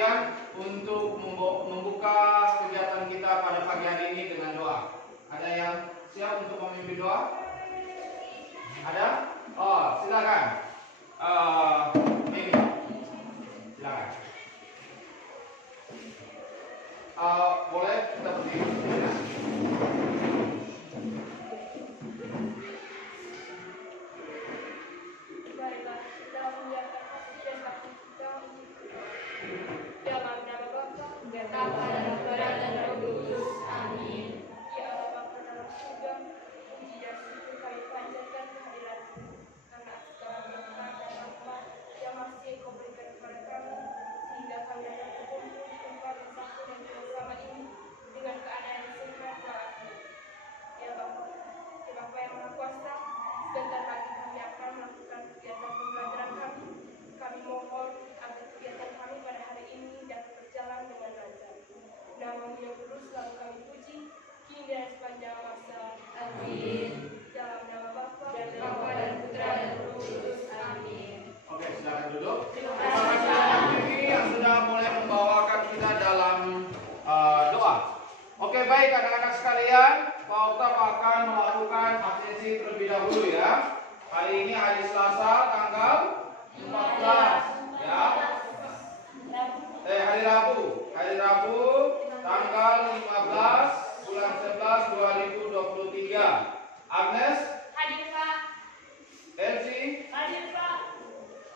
perhatian untuk membuka kegiatan kita pada pagi hari ini dengan doa. Ada yang siap untuk memimpin doa? Ada? Oh, silakan. Mimi, silakan. Boleh kita berdiri? Baiklah, kita menyiapkan hati dan hati kita untuk dalam nama Bapa dan Bapa dan Putra dan Roh Kudus. Amin. Ya Allah Bapa dalam surga, puji dan syukur kami panjatkan kehadiran-Mu karena segala berkat dan rahmat yang masih Kau berikan kepada kami, sehingga kami dapat berkumpul di tempat yang satu dan bersama ini dengan keadaan sehat walafiat. Ya Bapa yang Maha Kuasa, sebentar lagi kami akan melakukan kegiatan pembelajaran kami. Kami mohon agar kegiatan kami pada hari ini dapat berjalan dengan lancar. Nama-Mu yang kudus selalu kami puji, kini dan sepanjang masa. Amin. Dalam nama Bapa dan Putra dan Roh Kudus. Amin. Oke, silakan duduk. Terima kasih Mimi yang sudah mulai membawakan kita dalam doa. Oke, baik anak-anak sekalian, Pak Oktap akan melakukan absensi terlebih dahulu ya. Hari ini hari Selasa tanggal 14 ya. Hari Rabu tanggal 15 bulan 11 2023. Agnes? Hadir Pak. Elsie? Hadir Pak.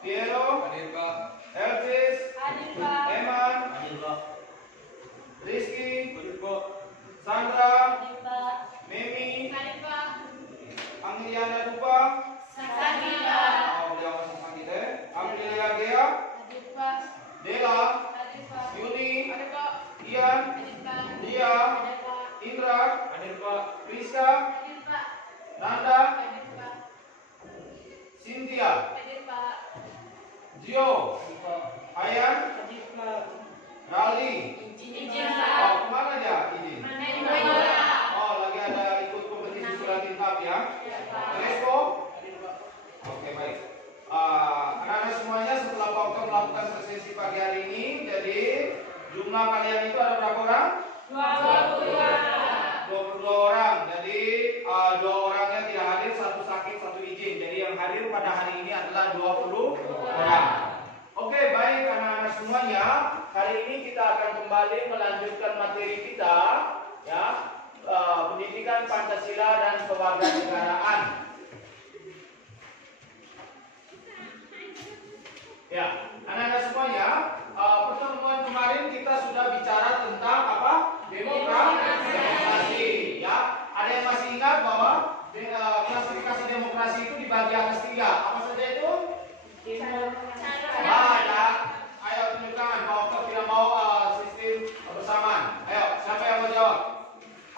Piero? Hadir Pak. Elvis? Hadir Pak. Eman? Hadir Pak. Rizky? Hadir Pak. Sandra? Hadir Pak. Mimi? Hadir Pak. Angliana Dupa? Hadir Pak. Oh, beliau masih sakit ya. Amelia Gea? Hadir Pak. Dela? Hadir Pak. Yuni? Hadir Pak. Ian? Hadir Pak. Dia? Hadir Pak. Indra? Hadir Pak. Rizka? Hadir Pak. Nanda? Hadir Pak. Cynthia? Hadir Pak. Gio? Ayan? Hadir Pak. Rali? Izin Oh, Pak. kemana dia? Ini? Main bola. Oh, lagi ada ikut kompetisi surat tintab ya? Resko? Oke, baik. Anak-anak semuanya setelah Pak Okto melakukan sesi pagi hari ini, jadi jumlah kalian itu ada berapa orang? 22 orang. Jadi 2 orangnya tidak hadir, 1 sakit, 1 izin. Jadi yang hadir pada hari ini adalah 20 orang. Oke, baik anak-anak semuanya. Hari ini kita akan kembali melanjutkan materi kita, ya, pendidikan Pancasila dan kewarganegaraan. Ya, anak-anak semuanya, pertemuan kemarin kita sudah bicara tentang apa? Demokrasi. Ya, ada yang masih ingat bahwa klasifikasi demokrasi itu dibagi atas 3. Apa saja itu? Ya. Ayo tunjukkan. Pak Okto tidak mau sistem bersamaan. Ayo, siapa yang mau jawab?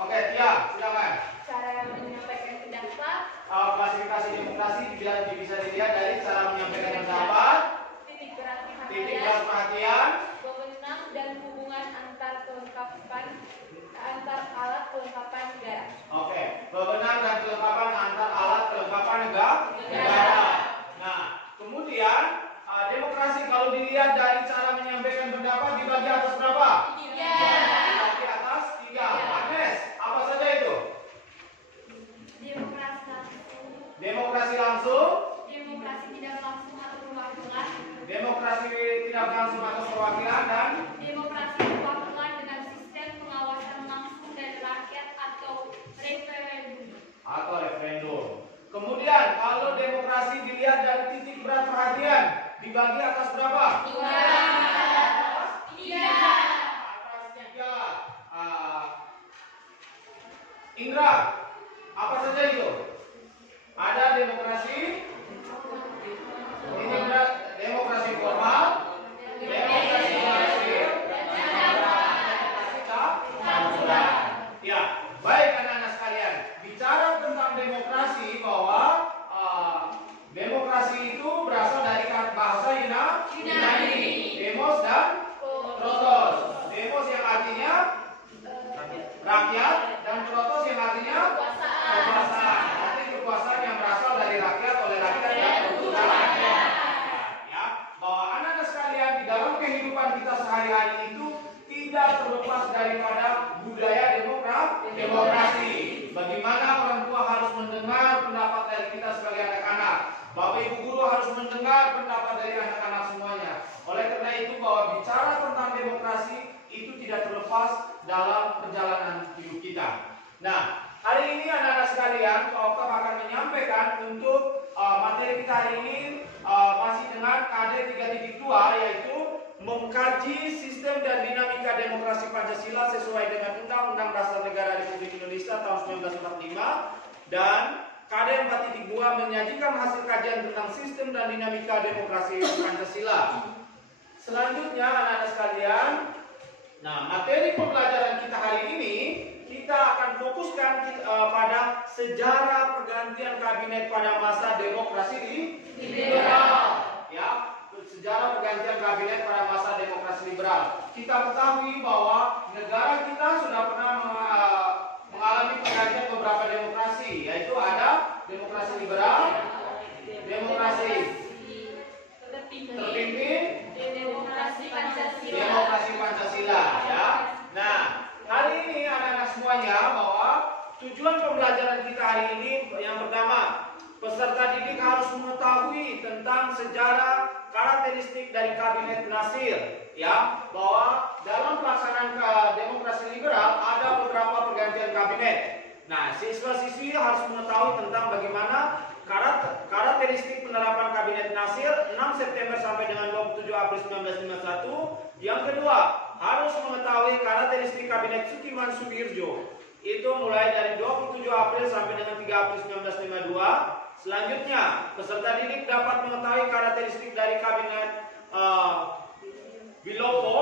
Oke, Tia, silakan. Cara menyampaikan pendapat. Klasifikasi demokrasi bisa dilihat dari cara menyampaikan pendapat, Titik berat titik berat perhatian, wewenang dan hubungan antar alat kelengkapan negara. oke, wewenang dan kelengkapan antar alat kelengkapan negara. Nah, kemudian demokrasi kalau dilihat dari cara menyampaikan pendapat dibagi atas berapa? 3. Dibagi atas 3. Agnes, apa saja itu? Demokrasi langsung, Demokrasi langsung, demokrasi tidak langsung atau perwakilan, demokrasi tidak langsung atau perwakilan, dan demokrasi perwakilan dengan sistem pengawasan langsung dari rakyat atau referendum. Kemudian kalau demokrasi dilihat dari titik berat perhatian dibagi atas berapa? 3. Atas 3. Indra, apa saja itu? Ada demokrasi, ini berat, demokrasi formal, demokrasi kolektif, demokrasi campuran. Ya, baik anak-anak sekalian. Bicara tentang demokrasi bahwa demokrasi itu berasal dari bahasa Yunani, demos dan protos. Demos yang artinya rakyat dan protos yang artinya tidak terlepas daripada budaya demokrasi. Bagaimana orang tua harus mendengar pendapat dari kita sebagai anak-anak. Bapak Ibu guru harus mendengar pendapat dari anak-anak semuanya. Oleh karena itu bahwa bicara tentang demokrasi itu tidak terlepas dalam perjalanan hidup kita. Nah, hari ini anak-anak sekalian, Pak Oktav akan menyampaikan untuk materi kita hari ini masih dengan KD 3.2, yaitu mengkaji sistem dan dinamika demokrasi Pancasila sesuai dengan Undang-Undang Dasar Negara Republik Indonesia tahun 1945, dan KD 4.2 menyajikan hasil kajian tentang sistem dan dinamika demokrasi Pancasila. Selanjutnya anak-anak sekalian, nah materi pembelajaran kita hari ini kita akan fokuskan pada sejarah pergantian kabinet pada masa demokrasi liberal. Ya, sejarah pergantian kabinet pada masa demokrasi liberal. Kita ketahui bahwa negara kita sudah pernah mengalami pergantian beberapa demokrasi, yaitu ada demokrasi liberal, demokrasi terpimpin, demokrasi Pancasila, ya. Nah, hari ini anak-anak semuanya bahwa tujuan pembelajaran kita hari ini yang pertama, peserta didik harus mengetahui tentang sejarah karakteristik dari kabinet Nasir, ya, bahwa dalam pelaksanaan demokrasi liberal ada beberapa pergantian kabinet. Nah, siswa-siswi harus mengetahui tentang bagaimana karakteristik penerapan kabinet Nasir 6 September sampai dengan 27 April 1951. Yang kedua, harus mengetahui karakteristik kabinet Sudirman Sudirajo. Itu mulai dari 27 April sampai dengan 3 April 1952. Selanjutnya, peserta didik dapat mengetahui karakteristik dari kabinet Wilopo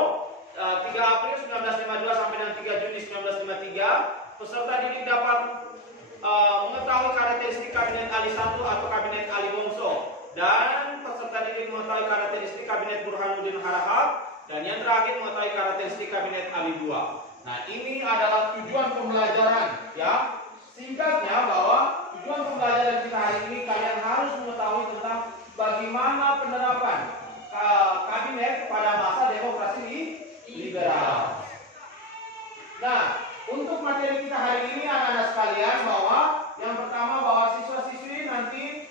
3 April 1952 sampai dengan 3 Juni 1953. Peserta didik dapat mengetahui karakteristik kabinet Ali 1 atau kabinet Ali Wongso, dan peserta didik mengetahui karakteristik kabinet Burhanuddin Harahap, dan yang terakhir mengetahui karakteristik kabinet Ali 2. Nah, ini adalah tujuan pembelajaran, ya. Singkatnya bahwa tujuan pembelajaran kita hari ini, kalian harus mengetahui tentang bagaimana penerapan kabinet pada masa demokrasi liberal. Nah, untuk materi kita hari ini anak-anak sekalian, bahwa yang pertama bahwa siswa-siswi nanti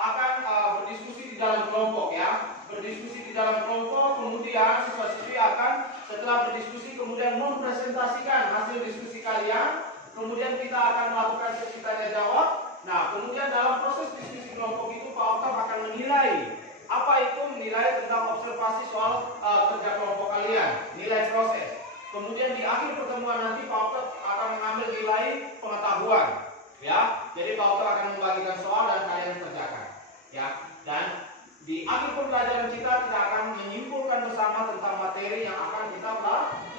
akan berdiskusi di dalam kelompok, ya. Berdiskusi di dalam kelompok, kemudian siswa-siswi akan setelah berdiskusi kemudian mempresentasikan hasil diskusi kalian, kemudian kita akan melakukan sesi tanya jawab. Nah, kemudian dalam proses diskusi kelompok itu Pak Oktav akan menilai. Apa itu menilai tentang observasi soal kerja kelompok kalian, nilai proses. Kemudian di akhir pertemuan nanti Pak Oktav akan mengambil nilai pengetahuan, ya. Jadi Pak Oktav akan membagikan soal dan kalian kerjakan, ya. Dan di akhir pembelajaran kita akan menyimpulkan bersama tentang materi yang akan kita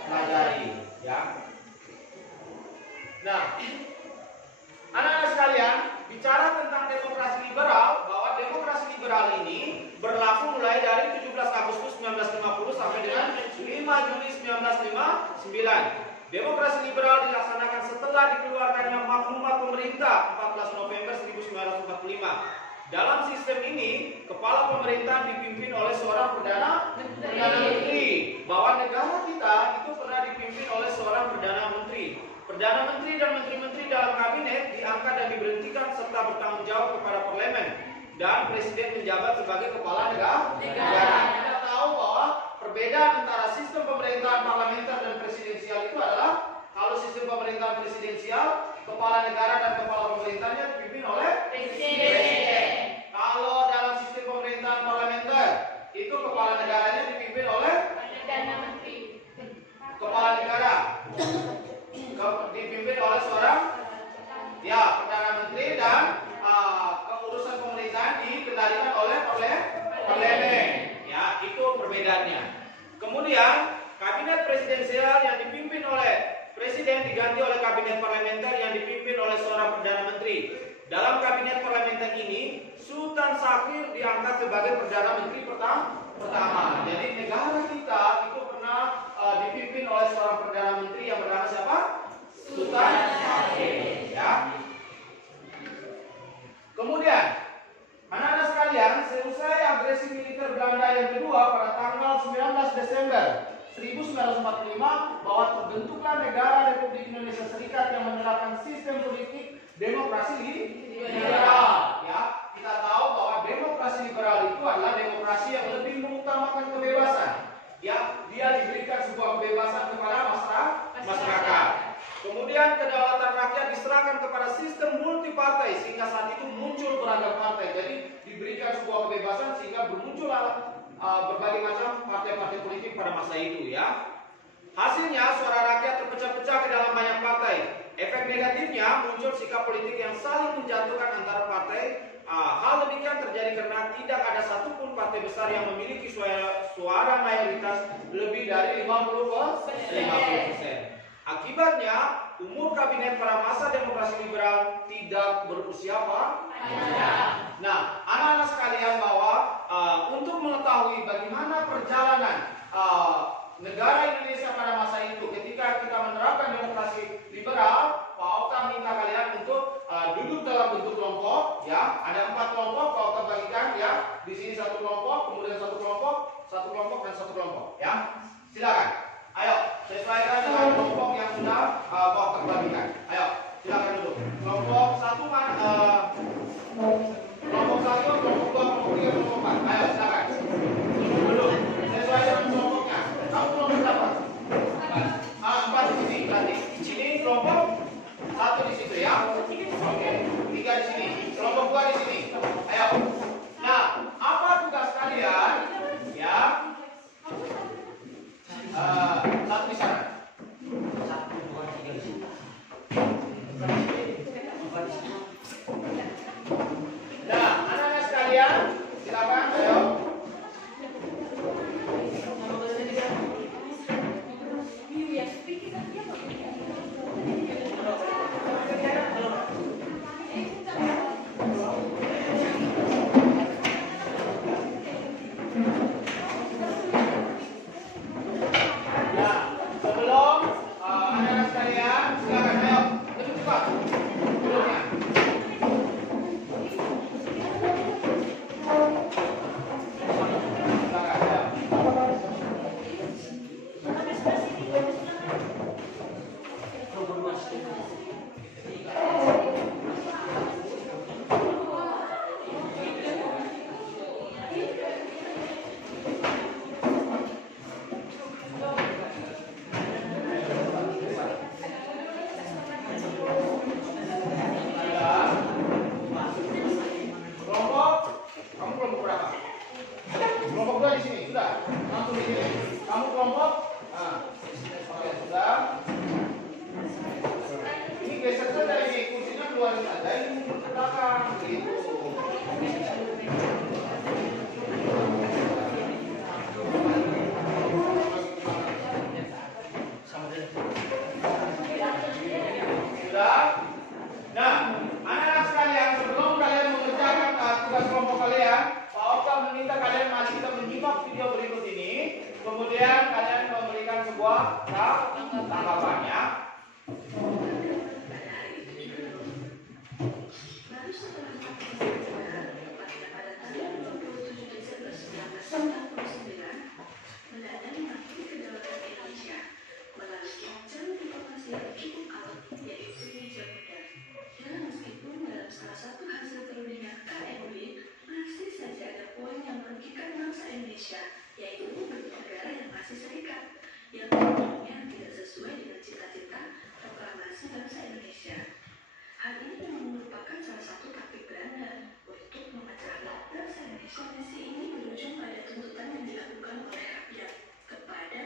pelajari, ya. Nah, anak-anak sekalian, bicara tentang demokrasi liberal, bahwa demokrasi liberal ini berlaku mulai dari 17 Agustus 1950 sampai dengan 5 Juli 1959. Demokrasi liberal dilaksanakan setelah dikeluarkannya maklumat pemerintah 14 November 1945. Dalam sistem ini, kepala pemerintahan dipimpin oleh seorang perdana menteri. Bahwa negara kita itu pernah dipimpin oleh seorang perdana menteri. Perdana menteri dan menteri-menteri dalam kabinet diangkat dan diberhentikan serta bertanggung jawab kepada parlemen, dan presiden menjabat sebagai kepala negara. Kita tahu bahwa perbedaan antara sistem pemerintahan parlementer dan presidensial itu adalah, kalau sistem pemerintahan presidensial, kepala negara dan kepala pemerintahnya dipimpin oleh presiden. Kalau dalam sistem pemerintahan parlementer, itu kepala negaranya dipimpin oleh Perdana Menteri. kepala negara, dipimpin oleh seorang, ya, perdana menteri, dan keurusan pemerintahan dikendalikan oleh parlemen. Ya, itu perbedaannya. Kemudian kabinet presidensial yang dipimpin oleh presiden diganti oleh kabinet parlementer yang dipimpin oleh seorang perdana menteri. Dalam kabinet parlementer ini, Sultan Syakir diangkat sebagai perdana menteri pertama. Jadi negara kita itu pernah dipimpin oleh seorang perdana menteri yang bernama siapa? Sultan Syakir, ya. Kemudian, anak-anak sekalian, seusai agresi militer Belanda yang kedua pada tanggal 19 Desember 1945 bahwa terbentuklah negara Republik Indonesia Serikat yang menerapkan sistem politik demokrasi liberal. Ya, kita tahu bahwa demokrasi liberal itu adalah demokrasi yang lebih mengutamakan kebebasan. Ya, dia diberikan sebuah kebebasan kepada masyarakat. Kemudian kedaulatan rakyat diserahkan kepada sistem multipartai sehingga saat itu muncul beragam partai. Jadi diberikan sebuah kebebasan sehingga bermunculah berbagai macam partai-partai politik pada masa itu ya. Hasilnya suara rakyat terpecah-pecah ke dalam banyak partai. Efek negatifnya muncul sikap politik yang saling menjatuhkan antara partai. Hal demikian terjadi karena tidak ada satupun partai besar yang memiliki suara mayoritas lebih dari 50%. Akibatnya, umur kabinet pada masa demokrasi liberal tidak berusia panjang. Nah, anak-anak sekalian bahwa untuk mengetahui bagaimana perjalanan negara Indonesia pada masa itu ketika kita menerapkan demokrasi liberal, Pak Okta minta kalian untuk duduk dalam bentuk kelompok, ya. Ada 4 kelompok, Pak Okta bagikan, ya. Di sini 1 kelompok, kemudian 1 kelompok, 1 kelompok dan 1 kelompok, ya. Silakan. Ayo, sesuaikan dengan kelompok yang sudah Pak Okta bagikan. Ayo, silakan duduk. Kelompok 1 kelompok 1, kelompok 2, kelompok 3, kelompok 4. Ayo, silakan. Duduk. Sesuai dengan kelompoknya. Kamu kelompok berapa? 4 di sini. Berarti di sini kelompok 1 di situ ya. Oke. 3 di sini. Kelompok 2 di sini. Ayo. Nah, apa tugas kalian? Ya. 1 di sana. 1, 2, 3 di sini. Nah, anak-anak sekalian, silakan. Ayo. Kondisi ini berujung pada tuntutan yang dilakukan oleh rakyat kepada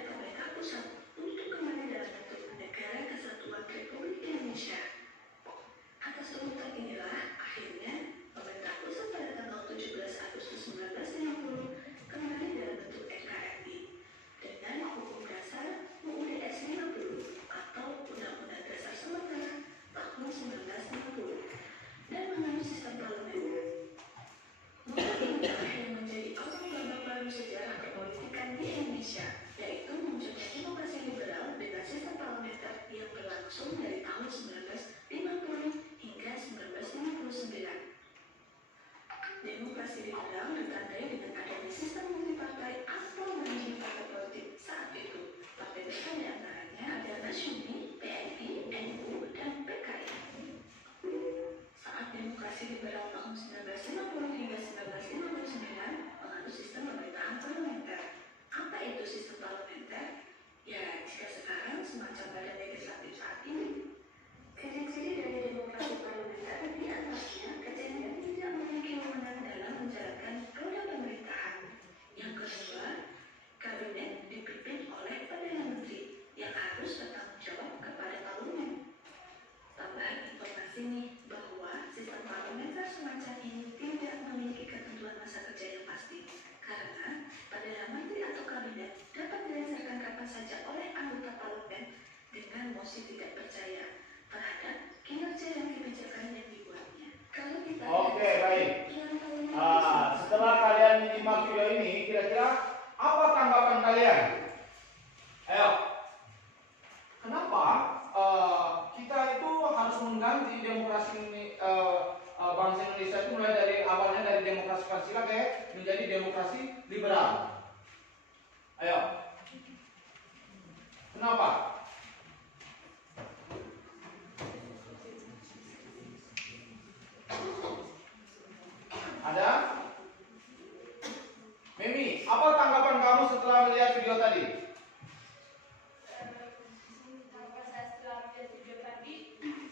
Pancasila menjadi demokrasi liberal. Ayo. Kenapa? Ada? Mimi, apa tanggapan kamu setelah melihat video tadi? Tanggapan saya setelah melihat video tadi,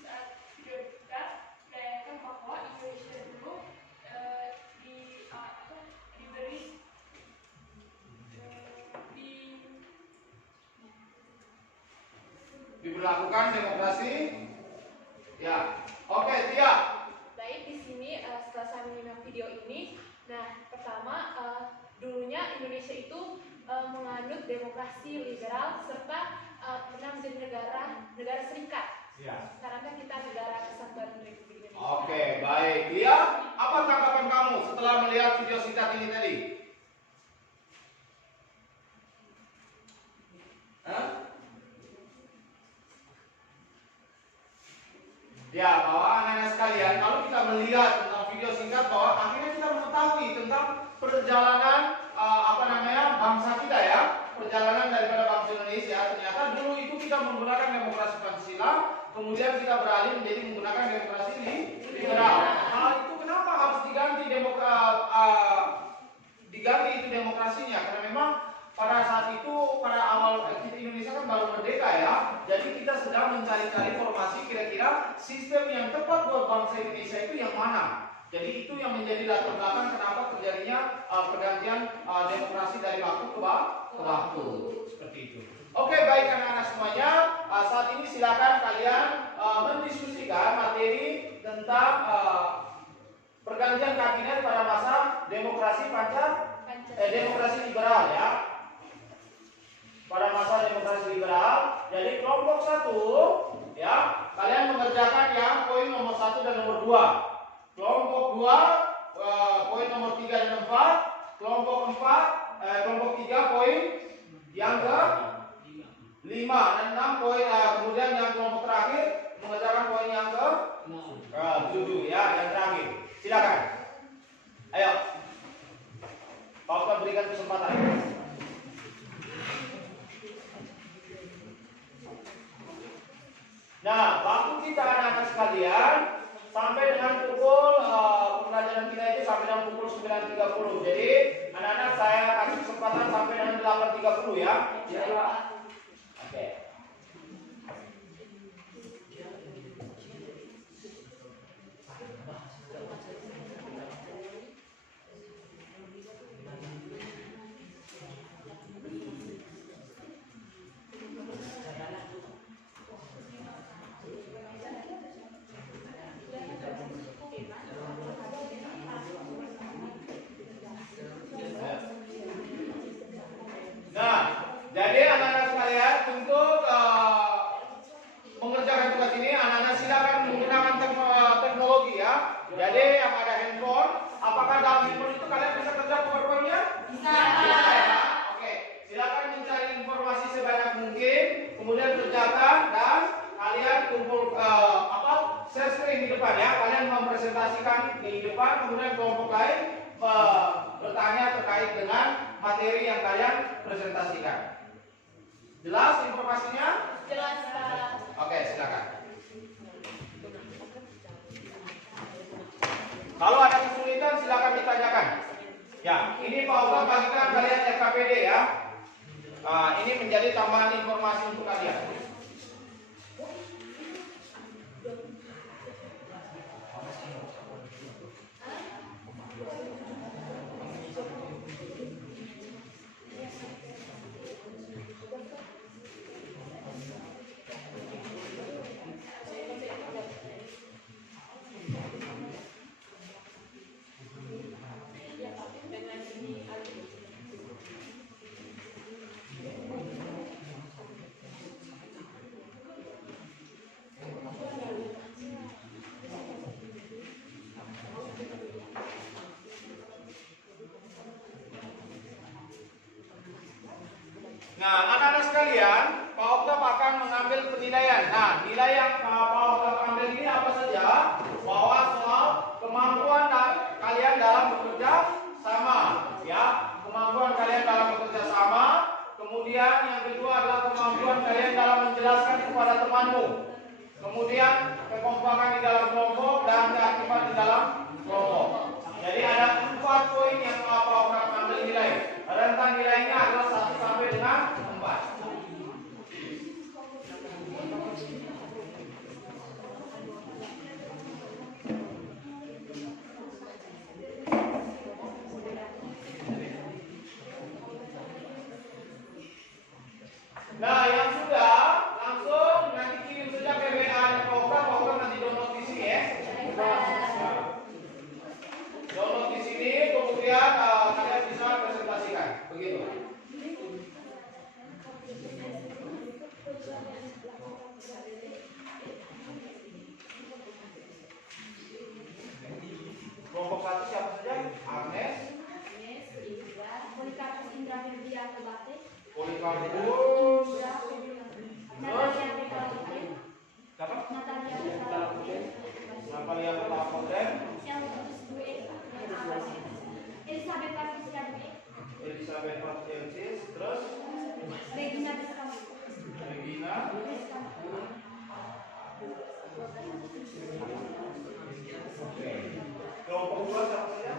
saat video kita menanyakan bahwa Indonesia dulu diberlakukan demokrasi. Ya, oke, Tia. Baik, di sini setelah saya menyimak video ini, nah pertama dulunya Indonesia itu menganut demokrasi liberal serta pernah menjadi negara serikat. Ya. Sekarang kan kita negara kesatuan Republik Indonesia. Oke, baik. Tia, apa tanggapan kamu setelah melihat video singkat ini tadi? Hah? Ya, bahwa anak-anak sekalian, kalau kita melihat tentang video singkat bahwa akhirnya kita mengetahui tentang perjalanan bangsa kita ya, perjalanan daripada bangsa Indonesia. Ternyata dulu itu kita menggunakan demokrasi Pancasila, kemudian kita beralih menjadi menggunakan demokrasi liberal. Hal itu kenapa harus diganti diganti itu demokrasinya? Karena memang pada saat itu, pada awal kita Indonesia kan baru merdeka ya, jadi kita sedang mencari-cari formasi kira-kira sistem yang tepat buat bangsa Indonesia itu yang mana. Jadi itu yang menjadi latar belakang kenapa terjadinya pergantian demokrasi dari waktu ke waktu, seperti itu. Oke, baik anak-anak semuanya, saat ini silakan kalian mendiskusikan materi tentang pergantian kabinet pada masa demokrasi demokrasi liberal ya. Pada masa demokrasi liberal, jadi kelompok 1 ya, kalian mengerjakan yang poin nomor 1 dan nomor 2. Kelompok 2 poin nomor 3 dan 4. Kelompok 3 poin yang ke 5 dan 6 poin, kemudian yang kelompok terakhir mengerjakan poin yang ke 7 ya, yang terakhir. Silakan. Ayo. Pak Ustaz berikan kesempatan. Nah, waktu kita anak-anak sekalian sampai dengan pukul pembelajaran kita itu sampai dengan pukul 9.30. Jadi anak-anak saya kasih kesempatan sampai dengan 8.30 ya. Oke. Jadi anak-anak sekalian untuk mengerjakan tugas ini anak-anak silakan menggunakan teknologi ya. Jadi yang ada handphone, apakah dalam handphone itu kalian bisa kerja PowerPoint-nya? Bisa ya. Oke, silakan mencari informasi sebanyak mungkin, kemudian kerjakan dan kalian kumpul share screen di depan ya. Kalian mempresentasikan di depan, kemudian kelompok lain bertanya terkait dengan materi yang kalian presentasikan. Jelas informasinya? Jelas, Pak. Oke, silakan. Kalau ada kesulitan silakan ditanyakan. Ya, ini Pak Ustaz bagikan kalian RKPD ya. Ini menjadi tambahan informasi untuk kalian. Nah, anak-anak sekalian, Pak Oktav akan mengambil penilaian. Nah, nilai yang Pak Oktav ambil ini apa saja? Bahwa soal kemampuan kalian dalam bekerja Kemudian yang kedua adalah kemampuan kalian dalam menjelaskan kepada temanmu. Kemudian kekompakan di dalam kelompok dan keaktifan di dalam kelompok. Jadi ada 4 poin yang orang ambil nilai. Rentang nilainya adalah 1 sampai dengan 4. Nah, yang sudah langsung nanti kirim saja ke WA program nanti download di sini ya. Download di sini, kemudian kalian bisa presentasikan, begitu. Kelompok 1 siapa saja? Agnes, Polikarpus Indra Firdia Terbate, Polikarpus, siapa? Natalia Petapoten, Elizabeth Patricia Dwi, Elizabeth Patriensis, terus Regina Deska, Regina, oke. Kelompok 2 siapa saja?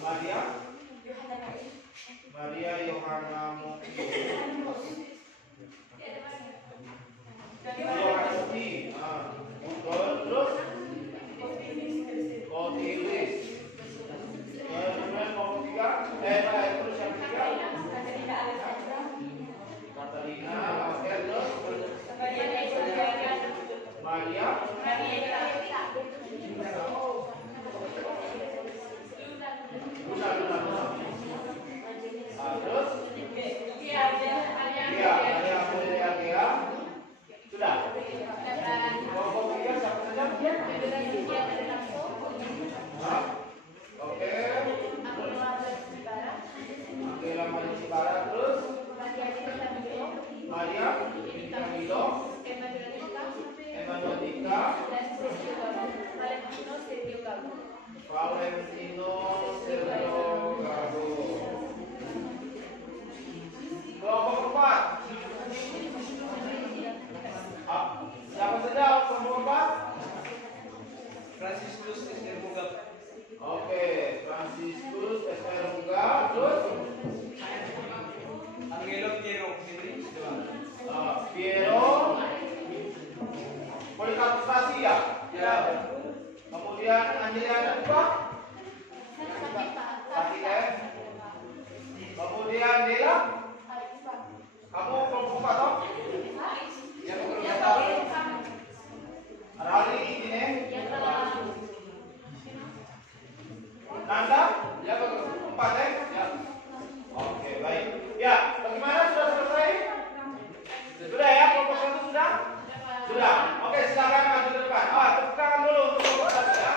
Maria, Maria Yohana Yohanti, terus Otilis, kemudian kelompok 3, terus yang 3 Katarina, oke, terus Maria, Luna, terus Dia, sudah. Kelompok 3 siapa saja? Oke. Angela Majusi Barat, terus Maria Camilo, Emmanuel Dika, Valentino Sergio Gago. Kelompok 4 siapa saja kelompok 4? Franciscus Ester Muga. Oke, Franciscus Ester Muga, terus Angelo Piero Henry. Piero Polikarpus Tasi ya? Ya. Kemudian Angelina juga? Tati kan? Kemudian Dela? Kamu kelompok 4 toh? Ya, kelompok tahu. Ada hari ini nih? Nanda? Ya, kelompok 4 ya? Ya. Oke, baik. Ya, bagaimana sudah selesai? Sudah ya, kelompok 1 sudah? Sudah. Oke, silakan maju ke depan. Tepuk tangan dulu untuk kelompok 1 ya.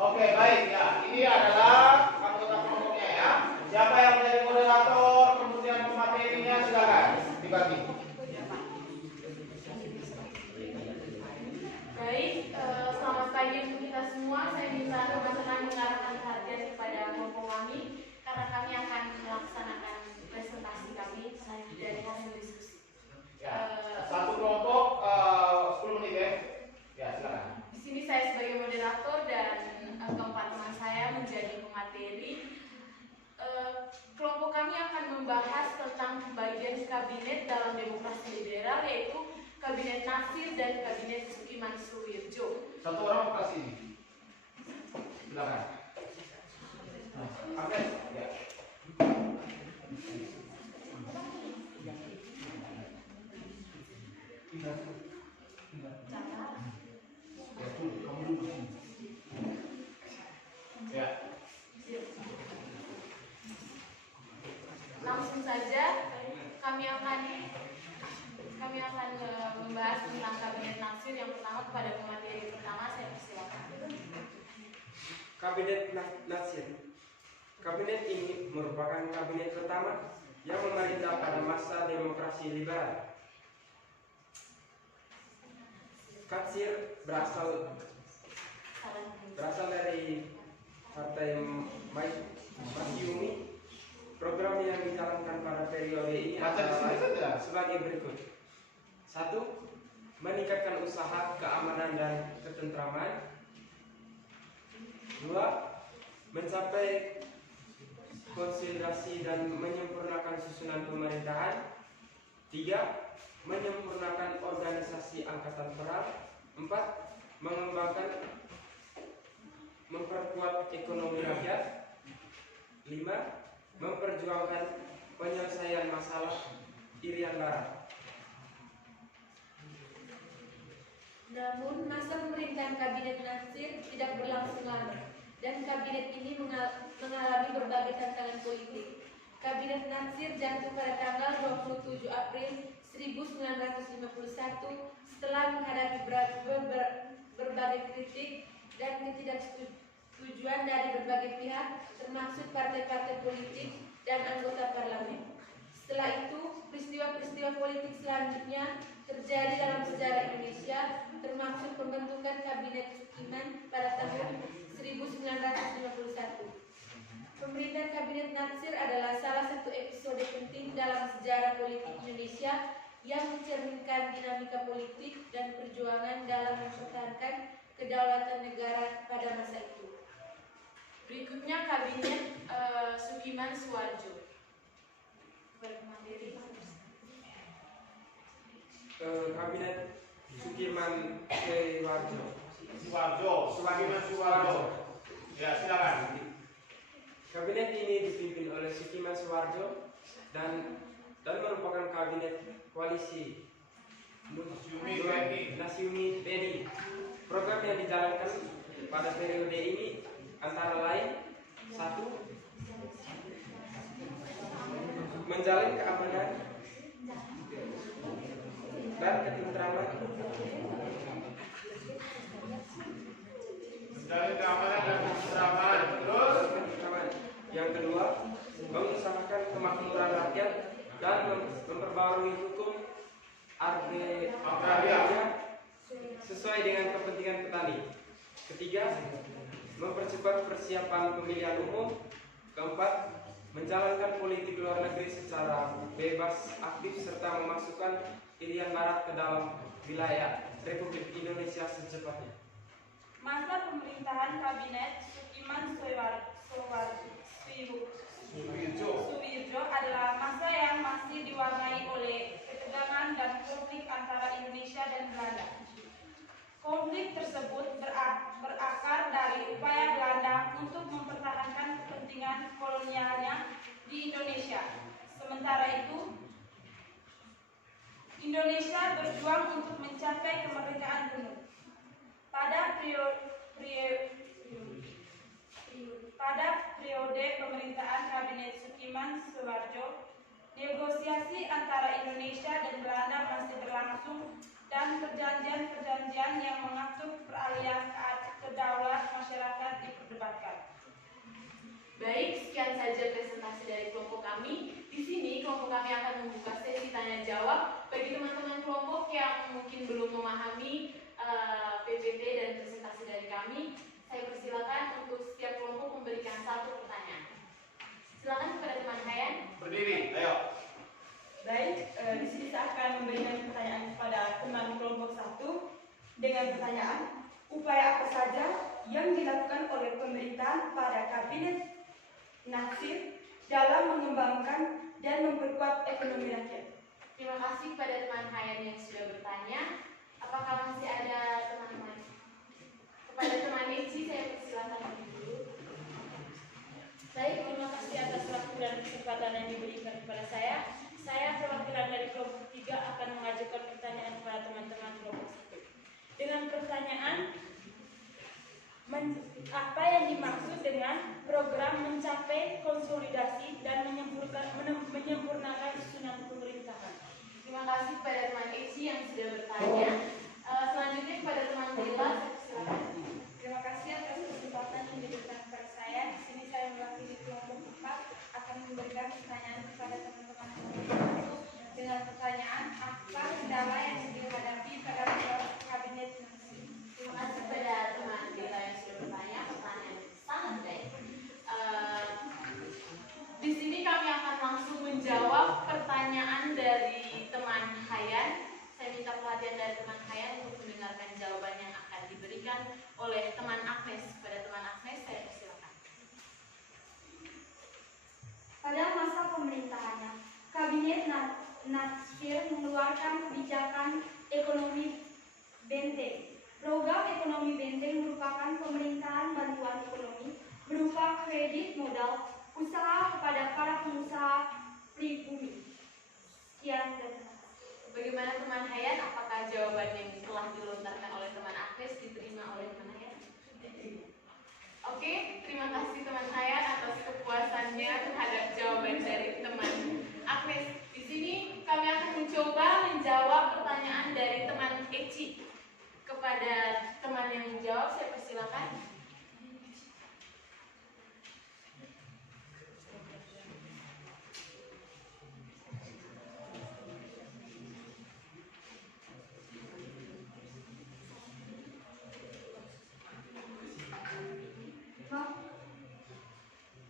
Oke, baik ya. Ini adalah anggota kelompoknya ya. Siapa yang menjadi moderator, kemudian pematerinya silakan dibagi. Baik, selamat pagi untuk kita semua. Saya bisa dengan senang mengarahkan perhatian kepada kelompok kami karena kami akan melaksanakan presentasi kami dari hasil diskusi. Satu kelompok 10 menit ya. Ya, silakan. Di sini saya sebagai moderator dan keempat teman saya menjadi pemateri. Kelompok kami akan membahas tentang bagian kabinet dalam demokrasi liberal, yaitu Kabinet Nasir dan Kabinet Sukiman Suwirjo. Satu orang kasih ini. Silakan. Agnes, ya. pada pemateri pertama, saya persilakan. Kabinet Natsir. Kabinet ini merupakan kabinet pertama yang memerintah pada masa demokrasi liberal. Katsir berasal dari Partai Masyumi. Program yang dijalankan pada periode ini adalah sebagai berikut. 1. Meningkatkan usaha keamanan dan ketentraman. 2. Mencapai konsolidasi dan menyempurnakan susunan pemerintahan. 3. Menyempurnakan organisasi angkatan perang. 4. Memperkuat ekonomi rakyat. 5. Memperjuangkan penyelesaian masalah Irian Barat. Namun, masa pemerintahan Kabinet Natsir tidak berlangsung lama, dan kabinet ini mengalami berbagai tantangan politik. Kabinet Natsir jatuh pada tanggal 27 April 1951 setelah menghadapi berbagai kritik dan ketidaksetujuan dari berbagai pihak, termasuk partai-partai politik dan anggota parlemen. Setelah itu, peristiwa-peristiwa politik selanjutnya terjadi dalam sejarah Indonesia, termasuk pembentukan Kabinet Sukiman pada tahun 1951. Pemerintahan Kabinet Natsir adalah salah satu episode penting dalam sejarah politik Indonesia yang mencerminkan dinamika politik dan perjuangan dalam mempertahankan kedaulatan negara pada masa itu. Berikutnya Kabinet Sukiman Suwarjo. Bermateri. Kabinet Sukiman Suwarjo. Suwarjo. Ya, silakan. Kabinet ini dipimpin oleh Sukiman Suwarjo dan merupakan kabinet koalisi Nasyumi Beni. Program yang dijalankan pada periode ini antara lain: 1. Menjalin keamanan dan ketentraman. Terus yang kedua, mengusahakan kemakmuran rakyat dan memperbarui hukum agraria sesuai dengan kepentingan petani. Ketiga, mempercepat persiapan pemilihan umum. Keempat, menjalankan politik luar negeri secara bebas, aktif, serta memasukkan Irian Barat ke dalam wilayah Republik Indonesia secepatnya. Masa pemerintahan Kabinet Sukiman Suwirjo adalah masa yang masih diwarnai oleh ketegangan dan konflik antara Indonesia dan Belanda. Konflik tersebut berakar dari upaya Belanda untuk mempertahankan kepentingan kolonialnya di Indonesia. Sementara itu, Indonesia berjuang untuk mencapai kemerdekaan penuh. Pada periode pemerintahan Kabinet Sukiman Suwarjo, negosiasi antara Indonesia dan Belanda masih berlangsung dan perjanjian-perjanjian yang mengatur peralihan kedaulatan masyarakat diperdebatkan. Baik, sekian saja presentasi dari kelompok kami. Di sini kelompok kami akan membuka sesi tanya jawab bagi teman-teman kelompok yang mungkin belum memahami PPT dan presentasi dari kami. Saya persilakan untuk setiap kelompok memberikan satu pertanyaan. Silakan kepada teman Hayan. Berdiri, ayo. Baik, di sini saya akan memberikan pertanyaan kepada teman kelompok 1 dengan pertanyaan, upaya apa saja yang dilakukan oleh pemerintahan pada Kabinet Natsir dalam mengembangkan dan memperkuat ekonomi rakyat. Terima kasih kepada teman Hayan yang sudah bertanya. Apakah masih ada teman-teman? Kepada teman Eci, saya persilakan dulu. Baik, terima kasih atas waktu dan kesempatan yang diberikan kepada saya. Saya perwakilan dari kelompok 3 akan mengajukan pertanyaan kepada teman-teman kelompok 1. Dengan pertanyaan, apa yang dimaksud dengan program mencapai konsolidasi dan menyempurnakan susunan pemerintahan? Terima kasih kepada teman Eci yang sudah bertanya. Selanjutnya kepada teman B merupakan pemerintahan bantuan ekonomi berupa kredit modal usaha kepada para pengusaha pribumi. Sekian dan terima kasih. Bagaimana teman Hayat? Apakah jawaban yang telah dilontarkan oleh teman Agnes diterima oleh teman Hayat? Oke, terima kasih teman Hayat atas kepuasannya terhadap jawaban dari teman Agnes. Di sini kami akan mencoba menjawab pertanyaan dari teman Eci. Kepada teman yang menjawab, saya persilakan.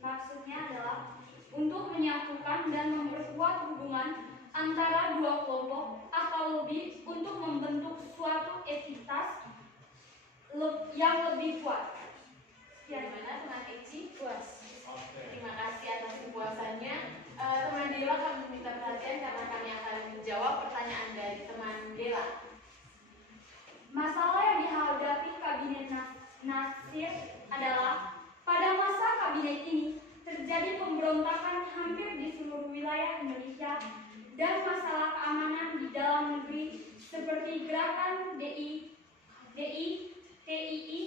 Maksudnya adalah untuk menyatukan dan memperkuat hubungan antara dua kelompok atau lebih untuk membentuk suatu entitas yang lebih kuat. Bagaimana teman Eci? Puas. Terima kasih atas kepuasannya. Teman Dela, kami meminta perhatian karena kami akan menjawab pertanyaan dari teman Dela. Masalah yang dihadapi Kabinet Nasir adalah pada masa kabinet ini terjadi pemberontakan hampir di seluruh wilayah Indonesia dan masalah keamanan di dalam negeri seperti gerakan DI, TII,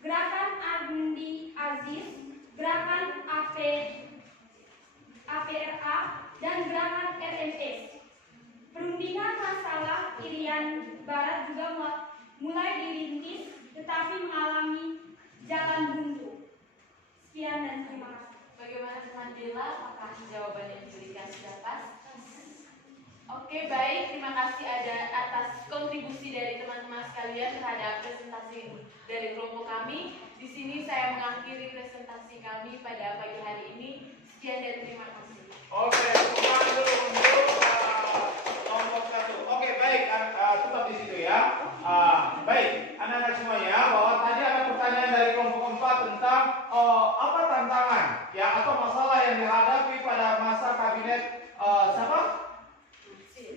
gerakan Andi Aziz, gerakan APRA, dan gerakan RMS. Perundingan masalah Irian Barat juga mulai dirintis tetapi mengalami jalan buntu. Sekian dan terima kasih. Bagaimana teman Dela? Apakah jawaban yang diberikan sudah pas? Oke, baik. Terima kasih atas kontribusi dari teman-teman sekalian terhadap presentasi dari kelompok kami. Di sini saya mengakhiri presentasi kami pada pagi hari ini. Sekian dan terima kasih. Oke, tepuk dulu untuk kelompok 1. Oke, baik, tetap di situ ya. Baik, anak-anak semuanya, bahwa tadi ada pertanyaan dari kelompok 4 tentang apa tantangan ya atau masalah yang dihadapi pada masa kabinet siapa?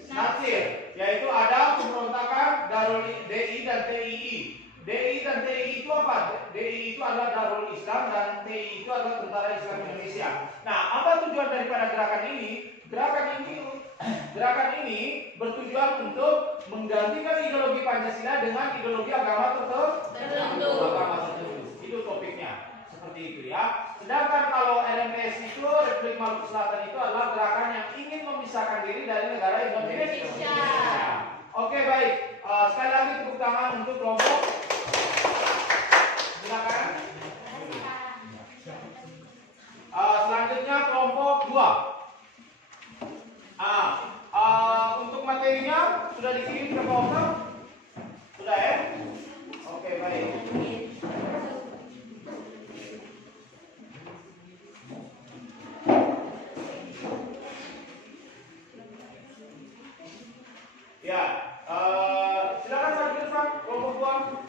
Nasir, yaitu ada pemberontakan Darul DI dan TII. DI dan TII itu apa? DI itu adalah Darul Islam dan TII itu adalah Tentara Islam Indonesia. Nah, apa tujuan daripada gerakan ini? Gerakan ini bertujuan untuk menggantikan ideologi Pancasila dengan ideologi agama tertentu. Agama tertentu. Itu topiknya. Seperti itu ya. Sedangkan kalau RMS itu Republik Maluku Selatan itu adalah gerakan yang ingin memisahkan diri dari negara Indonesia. Oke, baik. Sekali lagi tepuk tangan untuk kelompok. Silakan. Selanjutnya kelompok 2. Untuk materinya sudah dikirim ke komputer? Sudah ya? Oke, baik. Ya, silakan Pak Pak, kelompok 2.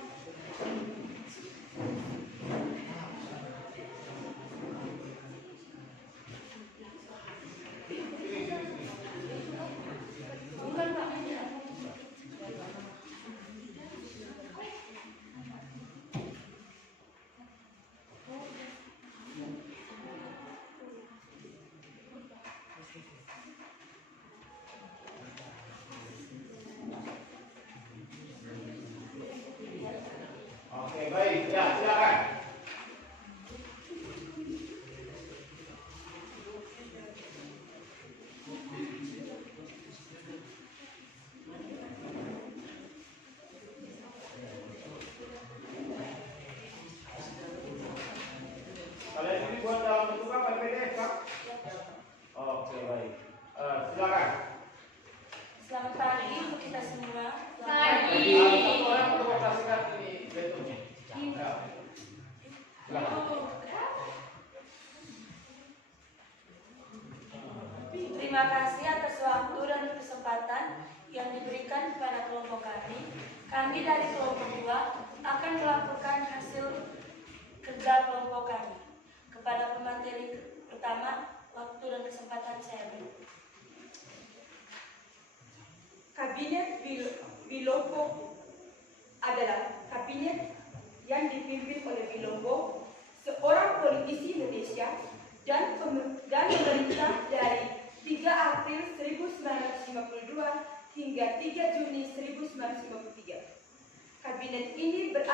Oke, baik. Ya, silakan. Kalian ini buat dalam bentuk apa? PDF, Pak? Oke, baik. Silakan. Selamat pagi untuk kita semua. Pagi. Satu orang untuk operasikan ini bentuknya. Ya. Silakan. Terima kasih atas waktu dan kesempatan yang diberikan kepada kelompok kami. Kami dari kelompok 2 akan melaporkan hasil kerja kelompok kami. Kepada pemateri pertama, waktu dan kesempatan saya beri. Kabinet Wiloko adalah kabinet yang dipimpin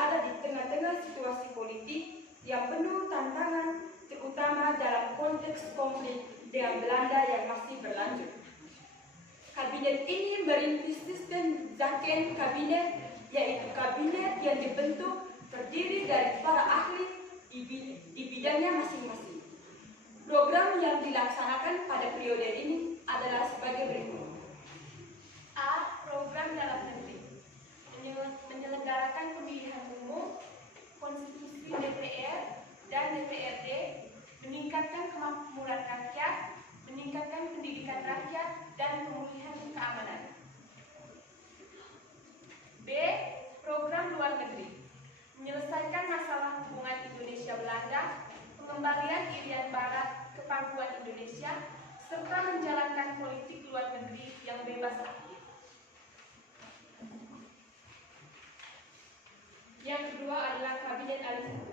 ada di tengah-tengah situasi politik yang penuh tantangan, terutama dalam konteks konflik dengan Belanda yang masih berlanjut. Kabinet ini merintis sistem Zaken Kabinet, yaitu kabinet yang dibentuk terdiri dari para ahli di bidangnya masing-masing. Program yang dilaksanakan pada periode ini adalah sebagai berikut. A. Program dalam negeri. Menyelenggarakan pemilihan umum, konstitusi DPR dan DPRD, meningkatkan kemakmuran rakyat, meningkatkan pendidikan rakyat, dan pemulihan keamanan. B. Program luar negeri. Menyelesaikan masalah hubungan Indonesia-Belanda, pengembalian Irian Barat ke Pangkuan Indonesia, serta menjalankan politik luar negeri yang bebas aktif. Yang kedua adalah Kabinet Ali 1.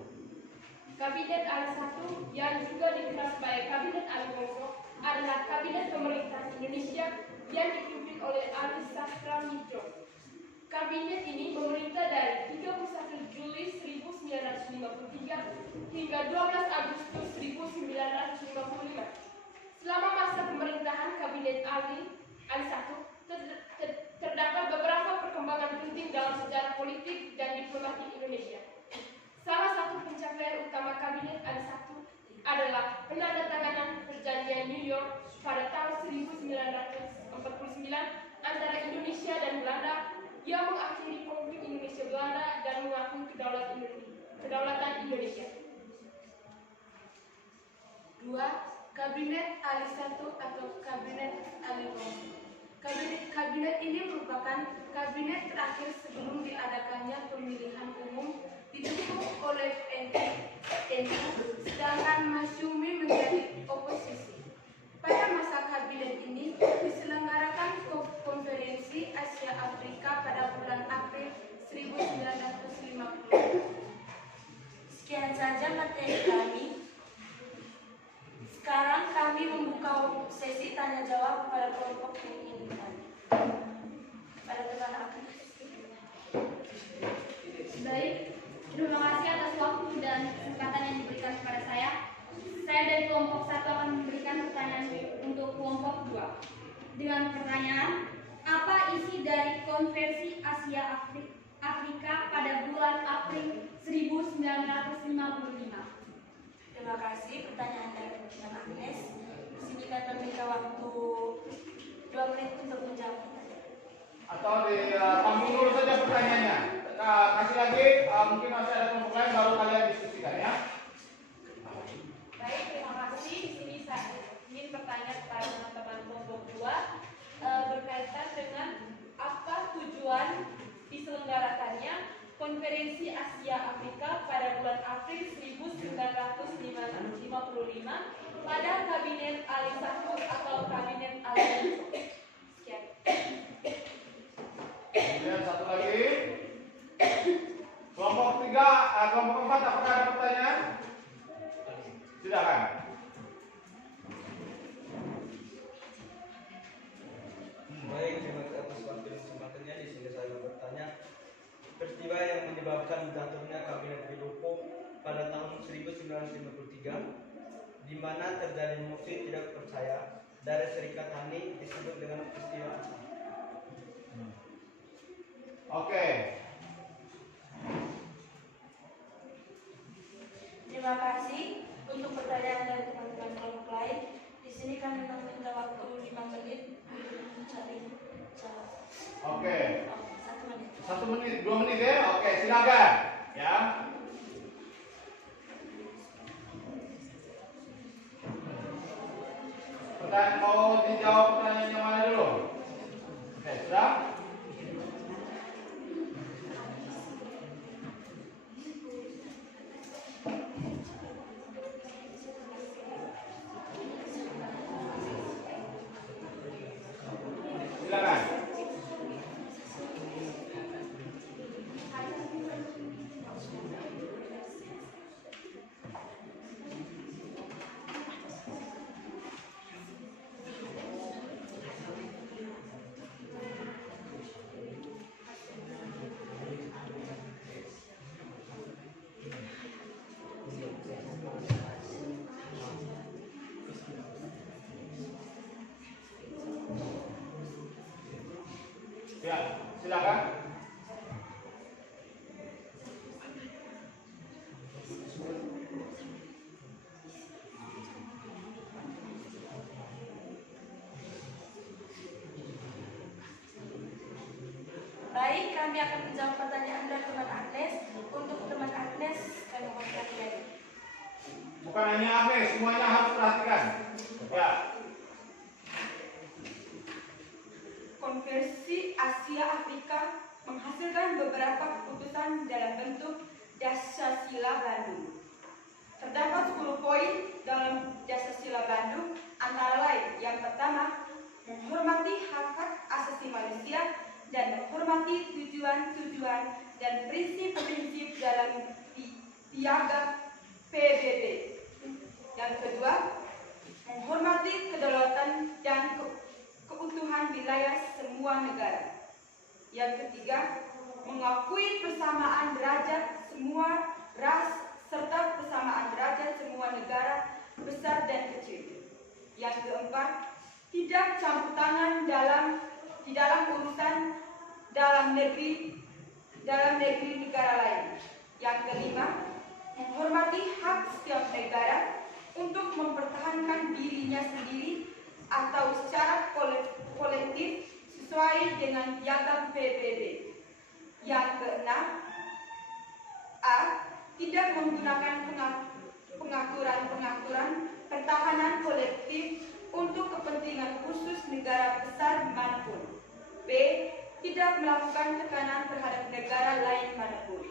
Kabinet Ali 1 yang juga dikenal sebagai Kabinet Ali Wongso adalah Kabinet Pemerintahan Indonesia yang dipimpin oleh Ali Sastra Midjo. Kabinet ini memerintah dari 31 Juli 1953 hingga 12 Agustus 1955. Selama masa pemerintahan Kabinet Ali 1 terdapat beberapa perkembangan penting dalam sejarah politik dan diplomatik Indonesia. Salah satu pencapaian utama Kabinet Ali 1 adalah penandatanganan Perjanjian New York pada tahun 1949 antara Indonesia dan Belanda yang mengakhiri konflik Indonesia-Belanda dan mengakui kedaulatan Indonesia. 2. Kabinet Ali 1 atau Kabinet Ali Wongso. Kabinet ini merupakan kabinet terakhir sebelum diadakannya pemilihan umum didukung oleh NU, sedangkan Masyumi menjadi oposisi. Pada masa kabinet ini diselenggarakan konferensi Asia Afrika pada bulan April 1950. Sekian saja materi kami. Sekarang kami membuka sesi tanya jawab kepada kelompok yang ingin bertanya. Pada teman aku. Baik, terima kasih atas waktu dan kesempatan yang diberikan kepada saya. Saya dari kelompok 1 akan memberikan pertanyaan untuk kelompok 2. Dengan pertanyaan, apa isi dari konversi Asia Afrika pada bulan April 1955? Terima kasih pertanyaan dari teman Agnes. Di sini kami minta waktu 2 menit untuk menjawab. Atau tampung dulu saja pertanyaannya. Kasih lagi, mungkin masih ada kelompok lain baru kalian diskusikan ya. Baik, terima kasih. Di sini saya ingin bertanya kepada teman-teman kelompok 2 berkaitan dengan apa tujuan diselenggarakannya Konferensi Asia Afrika pada bulan April 1955 pada Kabinet Ali 1 atau Kabinet Ali Wongso. Sekian. Kemudian satu lagi. Kelompok 3, kelompok 4 apakah ada pertanyaan? Silakan. Baik, terima kasih atas waktu dan kesempatannya. Di sini saya bertanya, peristiwa yang menyebabkan jatuhnya Kabinet Wilopo pada tahun 1953, di mana terjadi mosi tidak percaya dari Serikat Tani disebut dengan peristiwa apa? Oke. Terima kasih untuk pertanyaan dari teman-teman kelompok lain. Di sini kami meminta waktu 5 menit untuk mencari jawab. Oke. 1 menit. 1 menit, 2 menit ya. Oke, silakan. Ya. Pertanyaan mau dijawab pertanyaan yang mana dulu? Oke, sudah? Silakan. kami akan menjawab pertanyaan dari teman Agnes. Untuk teman Agnes, kami mohon perhatian. Bukan hanya Agnes, semuanya harus perhatikan. Ya. Konferensi Asia Afrika menghasilkan beberapa keputusan dalam bentuk Dasar-Sila Bandung. Terdapat 10 poin dalam Dasar-Sila Bandung, antara lain yang pertama, menghormati hak-hak asasi manusia dan menghormati tujuan-tujuan dan prinsip-prinsip dalam piagam PBB. Yang kedua, menghormati kedaulatan dan keutuhan wilayah semua negara. Yang ketiga, mengakui persamaan derajat semua ras serta persamaan derajat semua negara besar dan kecil. Yang keempat, tidak campur tangan di dalam urusan dalam negeri negara lain. Yang kelima, menghormati hak setiap negara untuk mempertahankan dirinya sendiri atau secara kolektif sesuai dengan piagam PBB. Yang keenam, A. Tidak menggunakan pengaturan pertahanan kolektif untuk kepentingan khusus negara besar manapun. B. Tidak melakukan tekanan terhadap negara lain manapun.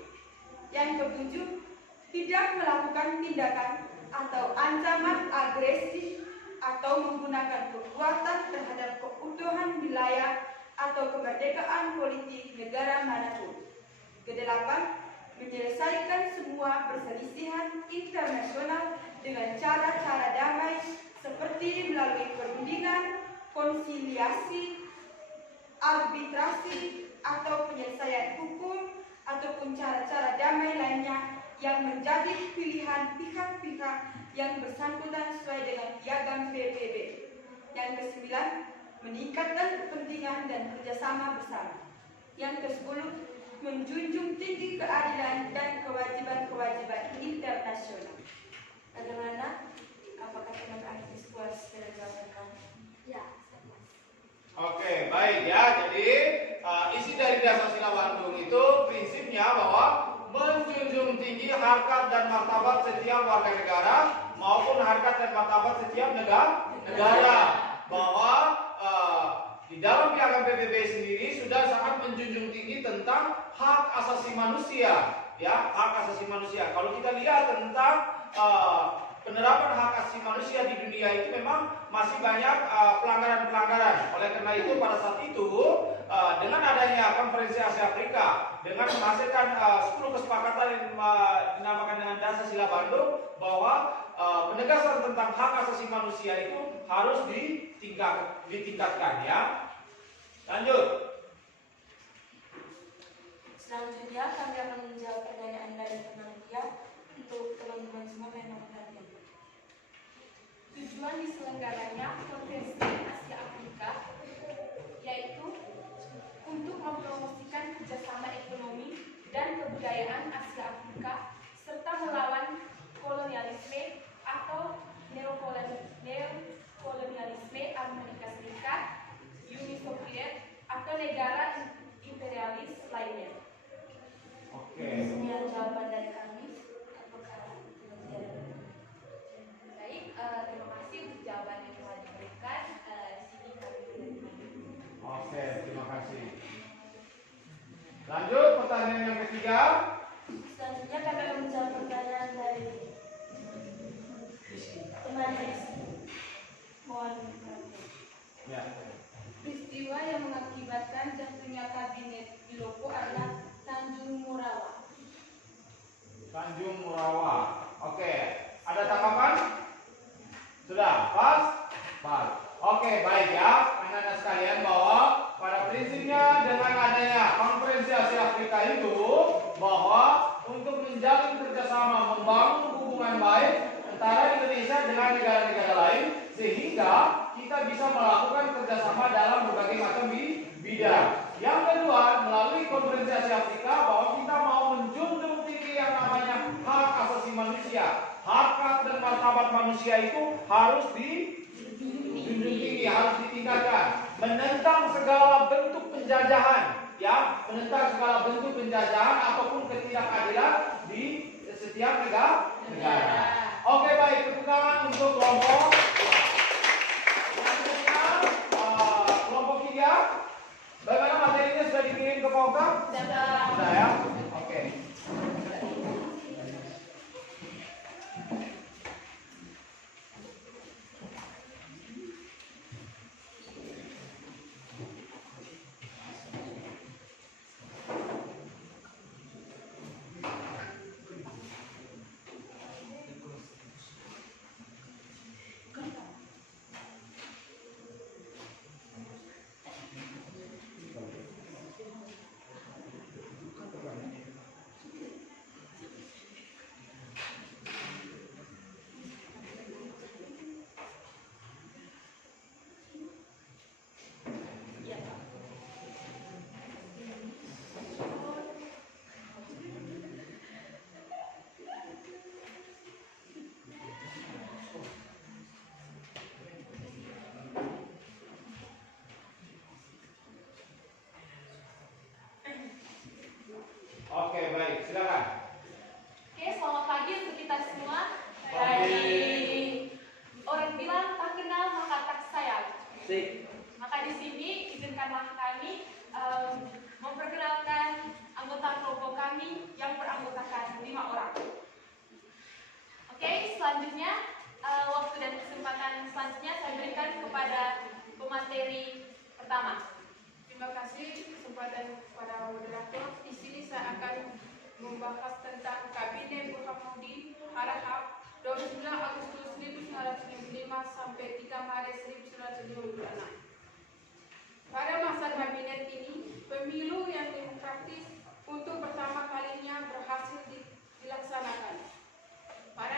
Yang ketujuh, tidak melakukan tindakan atau ancaman agresif atau menggunakan kekuatan terhadap keutuhan wilayah atau kemerdekaan politik negara manapun. Kedelapan, menyelesaikan semua perselisihan internasional dengan cara-cara damai seperti melalui perundingan, konsiliasi, arbitrasi, atau penyelesaian hukum ataupun cara-cara damai lainnya yang menjadi pilihan pihak-pihak yang bersangkutan sesuai dengan piagam PBB. Yang kesembilan, meningkatkan kepentingan dan kerjasama bersama. Yang kesepuluh, menjunjung tinggi keadilan dan kewajiban-kewajiban internasional. Bagaimana? Apakah teman Agnes puas dengan jawaban kamu? Ya. Oke, baik ya. Jadi isi dari Dasar-Sila Bandung itu prinsipnya bahwa menjunjung tinggi harkat dan martabat setiap warga negara maupun harkat dan martabat setiap negara. Bahwa di dalam piagam PBB sendiri sudah sangat menjunjung tinggi tentang hak asasi manusia, ya, hak asasi manusia. Kalau kita lihat tentang penerapan hak asasi manusia di dunia itu memang masih banyak pelanggaran-pelanggaran. Oleh karena itu pada saat itu dengan adanya Konferensi Asia Afrika dengan menghasilkan 10 kesepakatan yang dinamakan dengan Dasar-Sila Bandung bahwa penegasan tentang hak asasi manusia itu harus ditingkatkan ya. Lanjut. Selanjutnya kami akan menjawab pertanyaan dari teman Tia. Untuk teman-teman semua memang perhatian. Tujuan diselenggaranya Konferensi Asia Afrika yaitu untuk mempromosikan kerjasama ekonomi dan kebudayaan Asia Afrika serta melawan kolonialisme atau neokolonialisme Amerika Serikat, Uni Soviet atau negara imperialis lainnya. Oke. Sekian jawaban dari kami. Apakah Baik, terima kasih untuk jawaban yang telah diberikan. Di sini kami Oke, terima kasih. Lanjut pertanyaan yang ketiga. Selanjutnya kami akan menjawab pertanyaan dari teman Rizky. Mohon perhatian. Ya. Peristiwa yang mengakibatkan jatuhnya kabinet di Lopo adalah Tanjung Morawa. Tanjung Morawa. Oke, ada tanggapan? Sudah, pas? Pas. Oke, baik ya, anak-anak sekalian, bahwa pada prinsipnya dengan adanya Konferensi Asia Afrika itu bahwa untuk menjalin kerjasama membangun hubungan baik antara Indonesia dengan negara-negara lain sehingga kita bisa melakukan kerjasama dalam berbagai macam bidang. Yang kedua, melalui Konferensi Asia Afrika bahwa kita mau menjunjung tinggi yang namanya hak asasi manusia. Hak dan martabat manusia itu harus dijunjung tinggi, harus ditingkatkan. Menentang segala bentuk penjajahan yang menentang segala bentuk penjajahan ataupun ketidakadilan di setiap negara. Oke, baik, tepuk tangan untuk kelompok. Kelompok 3. Bagaimana materinya sudah dikirim ke Pokka? Sudah ya? Oke. Oke, baik, silakan. Oke, selamat pagi untuk kita semua. Pagi. Orang bilang tak kenal maka tak sayang. Sip. Maka di sini izinkanlah kami memperkenalkan anggota kelompok kami yang beranggotakan 5 orang. Oke, selanjutnya waktu dan kesempatan selanjutnya saya berikan kepada pemateri pertama. Terima kasih kesempatan kepada moderator. Di sini saya akan membahas tentang Kabinet Burhanuddin Harahap 29 Agustus 1995 sampai 3 Maret 1956. Pada masa kabinet ini, pemilu yang demokratis untuk pertama kalinya berhasil dilaksanakan. Pada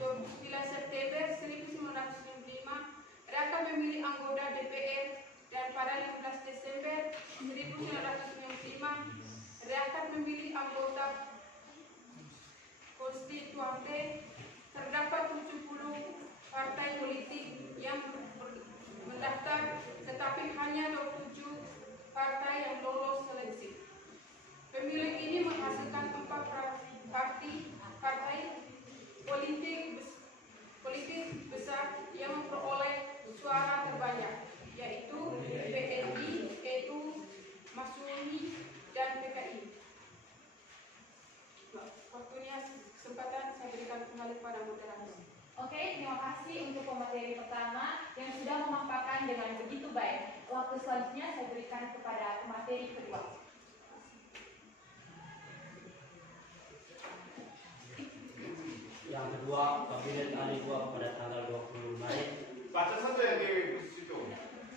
29 September 1995, rakyat memilih anggota DPR dan pada 15 Desember 1995, rakyat memilih anggota konstituante. Terdapat 70 partai politik yang mendaftar, tetapi hanya 27 partai yang lolos seleksi. Pemilu ini menghasilkan 4 partai politik besar yang memperoleh suara terbanyak, yaitu PNI, ETU, Masyumi, dan PKI. Waktunya kesempatan saya berikan kembali pada moderator. Oke, terima kasih untuk pemateri pertama yang sudah memaparkan dengan begitu baik. Waktu selanjutnya saya berikan kepada pemateri kedua. Yang kedua, Kabinet Ali 2 pada tanggal 20 Maret. Baca saja yang di situ.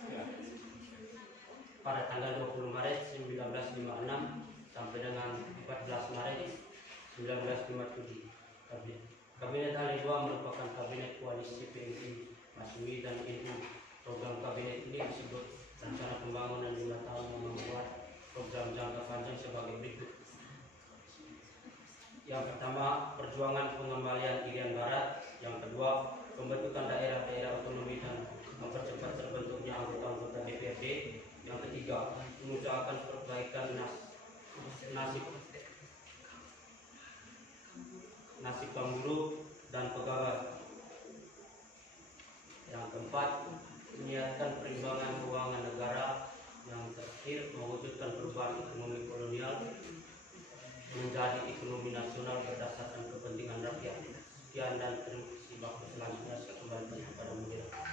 Ya. Pada tanggal 20 Maret 1956 sampai dengan 14 Maret 1957. Kabinet Ali 2 merupakan kabinet koalisi PNI, Masyumi, dan NU. Program kabinet ini disebut Rencana Pembangunan 5 tahun yang membuat program jangka panjang sebagai berikut. Yang pertama, perjuangan pengembalian Irian Barat. Yang kedua, pembentukan daerah-daerah otonomi dan mempercepat terbentuknya anggota-anggota DPRD. Yang ketiga, mengusahakan perbaikan nasib pemburu dan pegawai. Yang keempat, menyiapkan perimbangan keuangan negara. Yang terakhir, mewujudkan perubahan ekonomi kolonial menjadi ekonomi nasional berdasarkan kepentingan rakyat. Sekian dan terima kasih. Waktu selanjutnya saya kembali kepada moderator.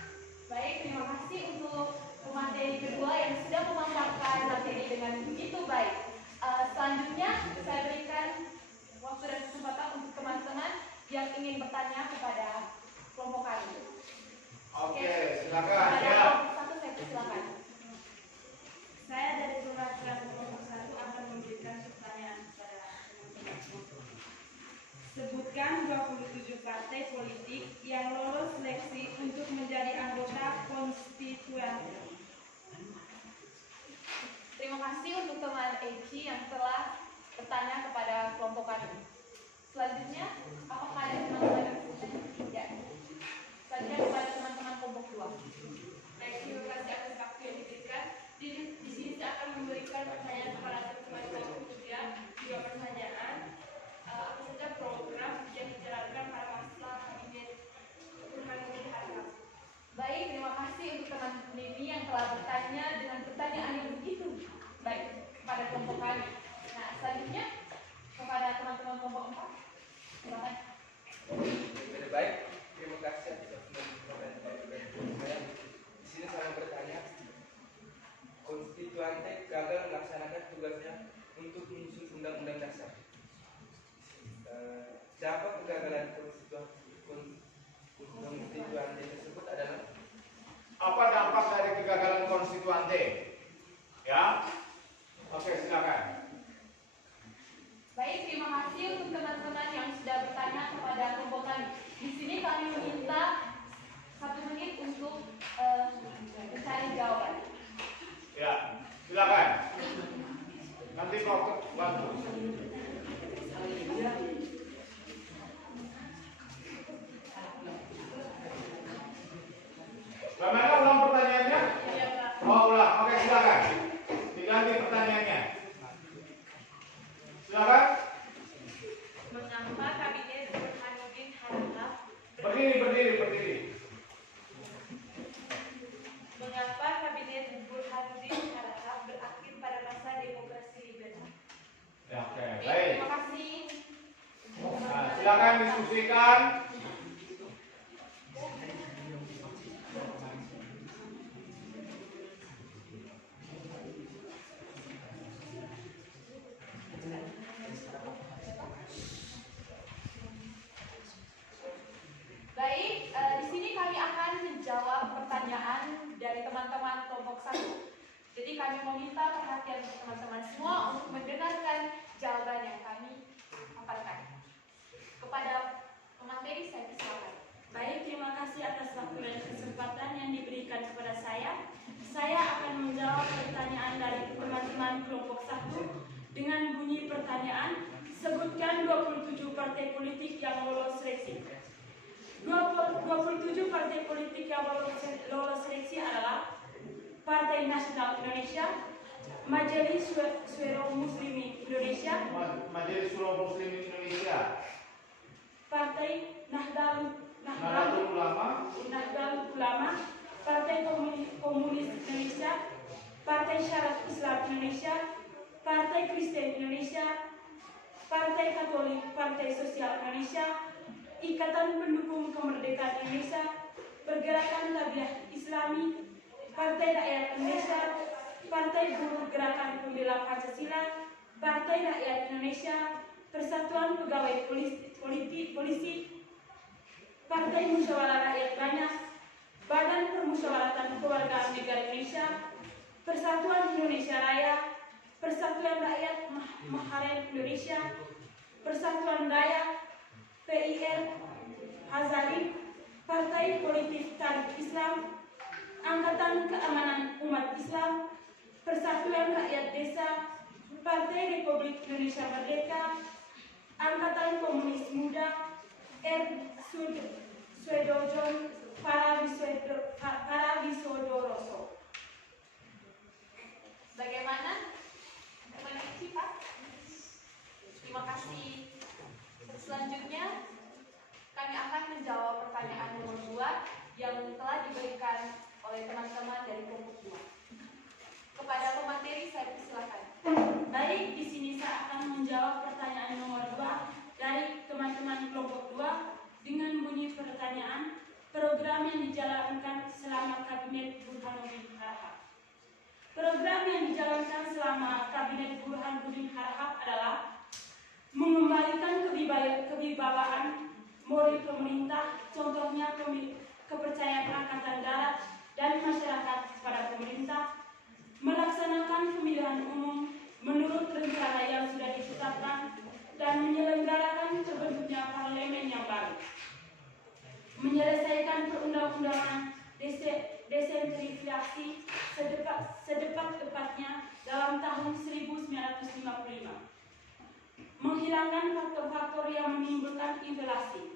Baik, terima kasih untuk pemateri kedua yang sudah memaparkan materi dengan begitu baik. Selanjutnya saya berikan waktu dan kesempatan untuk teman-teman yang ingin bertanya kepada kelompok kami. Oke, silakan. Ada Ya. kelompok satu, saya persilakan. Saya dari perwakilan kelompok 1 akan memberikan pertanyaan kepada teman-teman. Sebutkan 27 partai politik yang lolos seleksi untuk menjadi anggota konstituante. Terima kasih untuk teman Eci yang telah bertanya kepada kelompok kami. Selanjutnya, apakah ada teman-teman yang bertanya? Ya. Selanjutnya kepada teman-teman kelompok 2. Baik, terima kasih atas waktu yang diberikan. Di sini saya akan memberikan pertanyaan kepada kegagalan konstituante tersebut adalah? Apa dampak dari kegagalan konstituante? Ya, oke silakan. Baik, terima kasih untuk teman-teman yang sudah bertanya kepada kelompok kami. Di sini kami meminta 1 menit untuk mencari jawaban. Ya, silakan. Nanti Prof bantu. Bagaimana ulang pertanyaannya? Oh, ulang. Oke, silakan. Diganti pertanyaannya. Silakan. Mengapa Kabinet Burhanuddin Harahap Berdiri. Mengapa Kabinet Burhanuddin Harahap berakhir pada masa demokrasi liberal? Ya, oke, Baik, baik. terima kasih. Nah, silakan diskusikan. Baik, di sini kami akan menjawab pertanyaan dari teman-teman kelompok 1. Jadi kami meminta perhatian teman-teman semua untuk mendengarkan jawaban yang kami paparkan. Kepada pemateri saya persilakan. Baik, terima kasih atas waktu dan kesempatan yang diberikan kepada saya. Saya akan menjawab pertanyaan dari teman-teman kelompok 1 dengan bunyi pertanyaan, sebutkan 27 partai politik yang lolos seleksi. 27 partai politik yang lolos seleksi adalah Partai Nasional Indonesia, Majelis Syuro Muslimin Indonesia, Majelis Syuro Muslimin Indonesia, Partai Nahdlatul Ulama, Partai Komunis Indonesia, Partai Syariat Islam Indonesia, Partai Kristen Indonesia, Partai Katolik, Partai Sosial Indonesia, Ikatan Pendukung Kemerdekaan Indonesia, Pergerakan Tabiah Islami, Partai Rakyat Indonesia, Partai Buruh Gerakan Pembela Pancasila, Partai Rakyat Indonesia, Persatuan Pegawai Polisi, Partai Musyawarah Rakyat Banyak, Badan Permusyawaratan Kewargaan Negara Indonesia, Persatuan Indonesia Raya, Persatuan Rakyat Maharen Indonesia, Persatuan Dayak, PIR, Hazari, Partai Politik Tarikh Islam, Angkatan Keamanan Umat Islam, Persatuan Rakyat Desa, Partai Republik Indonesia Merdeka, Angkatan Komunis Muda, Swedojon Parawisodoroso. Bagaimana? Mengerti, Pak? Terima kasih. Selanjutnya, kami akan menjawab pertanyaan nomor 2 yang telah diberikan oleh teman-teman dari kelompok 2. Kepada pemateri saya persilakan. Baik, di sini saya akan menjawab pertanyaan nomor 2 dari teman-teman kelompok 2 dengan bunyi pertanyaan, program yang dijalankan selama Kabinet Burhanuddin Harahap. Program yang dijalankan selama Kabinet Burhanuddin Harahap adalah mengembalikan kewibawaan moral pemerintah, contohnya kepercayaan Angkatan Darat dan masyarakat kepada pemerintah, melaksanakan pemilihan umum menurut rencana yang sudah ditetapkan, dan menyelenggarakan terbentuknya parlemen yang baru, menyelesaikan perundang-undangan desentralisasi sedepat-depatnya dalam tahun 1955, menghilangkan faktor-faktor yang menimbulkan inflasi,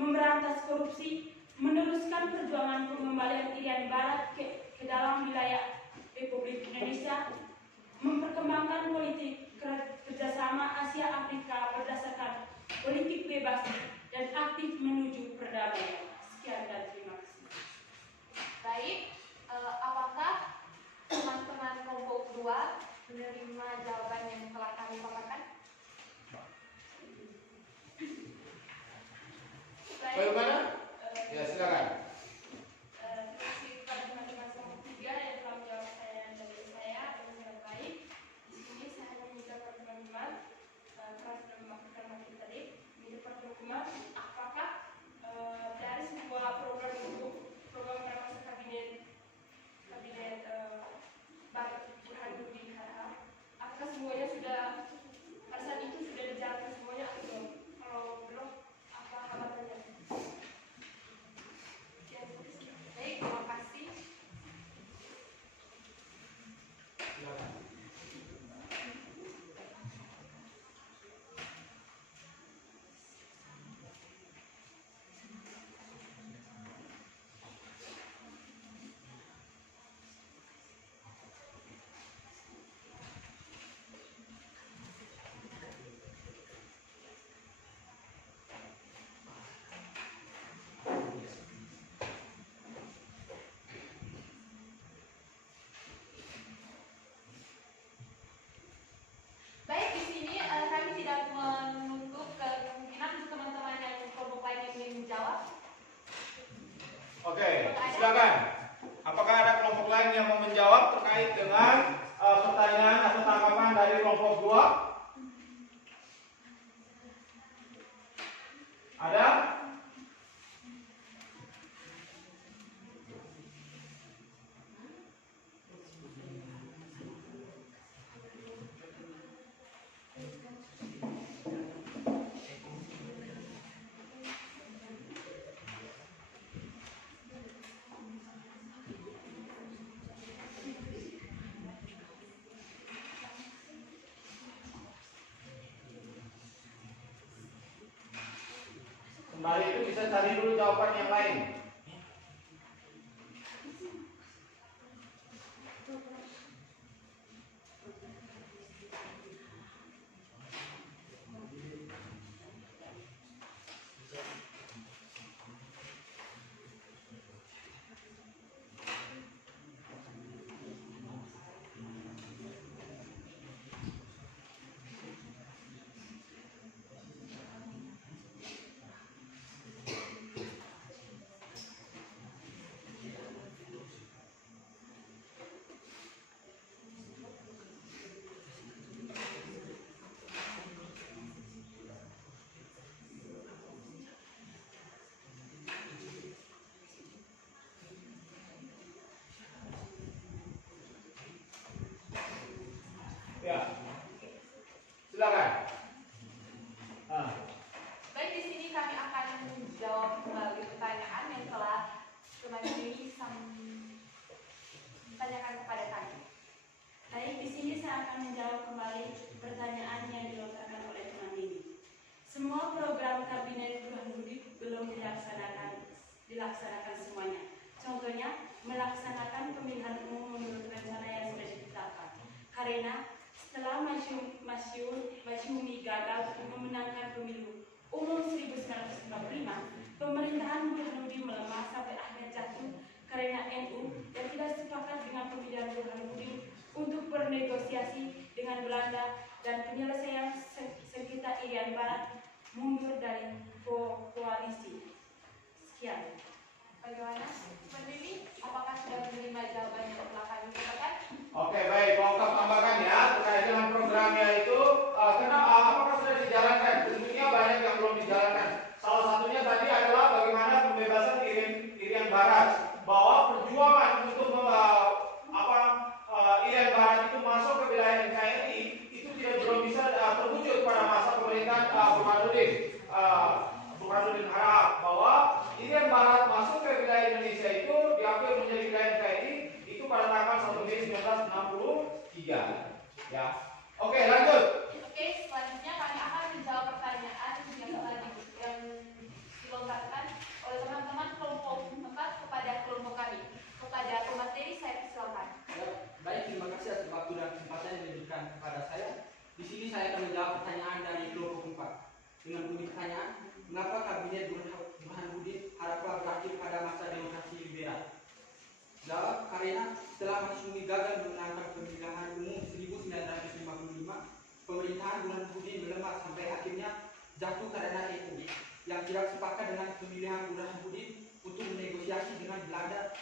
memberantas korupsi, meneruskan perjuangan pengembalian Irian Barat ke dalam wilayah Republik Indonesia, memperkembangkan politik kerjasama Asia Afrika berdasarkan politik bebas dan aktif menuju perdamaian. Sekian dan terima kasih. Baik, apakah teman-teman kelompok 2 menerima jawaban yang telah kami paparkan? Bagaimana? Ya, silakan. Terima kasih kepada teman-teman kelompok 3 yang telah menjawab pertanyaan dari saya dengan baik. Di sini saya meminta teman-teman kelas dan memakai materi. Di depan Sembari itu bisa cari dulu jawaban yang lain. Ya, silakan. Baik, di sini kami akan menjawab kembali pertanyaan yang telah teman ini tanyakan kepada kami. Baik, di sini saya akan menjawab kembali pertanyaan yang dilontarkan oleh teman ini. Semua program kabinet Burhanuddin belum dilaksanakan semuanya. Contohnya, melaksanakan pemilihan umum menurut rencana yang sudah ditetapkan. Karena setelah Masyumi gagal memenangkan pemilu umum 1955, pemerintahan Burhanuddin melemah sampai akhirnya jatuh karena NU dan tidak sepakat dengan pemilihan Burhanuddin untuk bernegosiasi dengan Belanda dan penyelesaian sengketa Irian Barat mundur dari koalisi. Sekian. Bagaimana? Teman ini, apakah sudah menerima jawaban yang telah kami katakan? Oke, baik. Mau tambahkan ya terkait dengan programnya itu, apakah sudah dijalankan? Tentunya banyak yang belum dijalankan. Salah satunya tadi adalah bagaimana pembebasan Irian Barat, bahwa perjuangan untuk Irian Barat itu masuk ke wilayah NKRI itu belum bisa terwujud pada masa pemerintahan Burhanuddin Harahap, bahwa Irian Barat masuk ke wilayah Indonesia itu diambil menjadi wilayah NKRI itu pada tanggal 1 Mei 1963. Ya. Oke, lanjut. Oke, selanjutnya kami akan menjawab pertanyaan yang dilontarkan oleh teman-teman kelompok 4 kepada kelompok kami. Kepada pemateri, saya persilakan. Baik, terima kasih atas waktu dan kesempatan yang diberikan kepada saya. Di sini saya akan menjawab pertanyaan dari kelompok 4 dengan bunyi pertanyaan, mengapa kabinet Burhanuddin Harahap berakhir pada masa demokrasi liberal? Jawab, karena setelah Masyumi gagal memenangkan pemilihan umum 1955, pemerintahan Burhanuddin melemah sampai akhirnya jatuh karena NU yang tidak sepakat dengan pemilihan Burhanuddin untuk menegosiasi dengan Belanda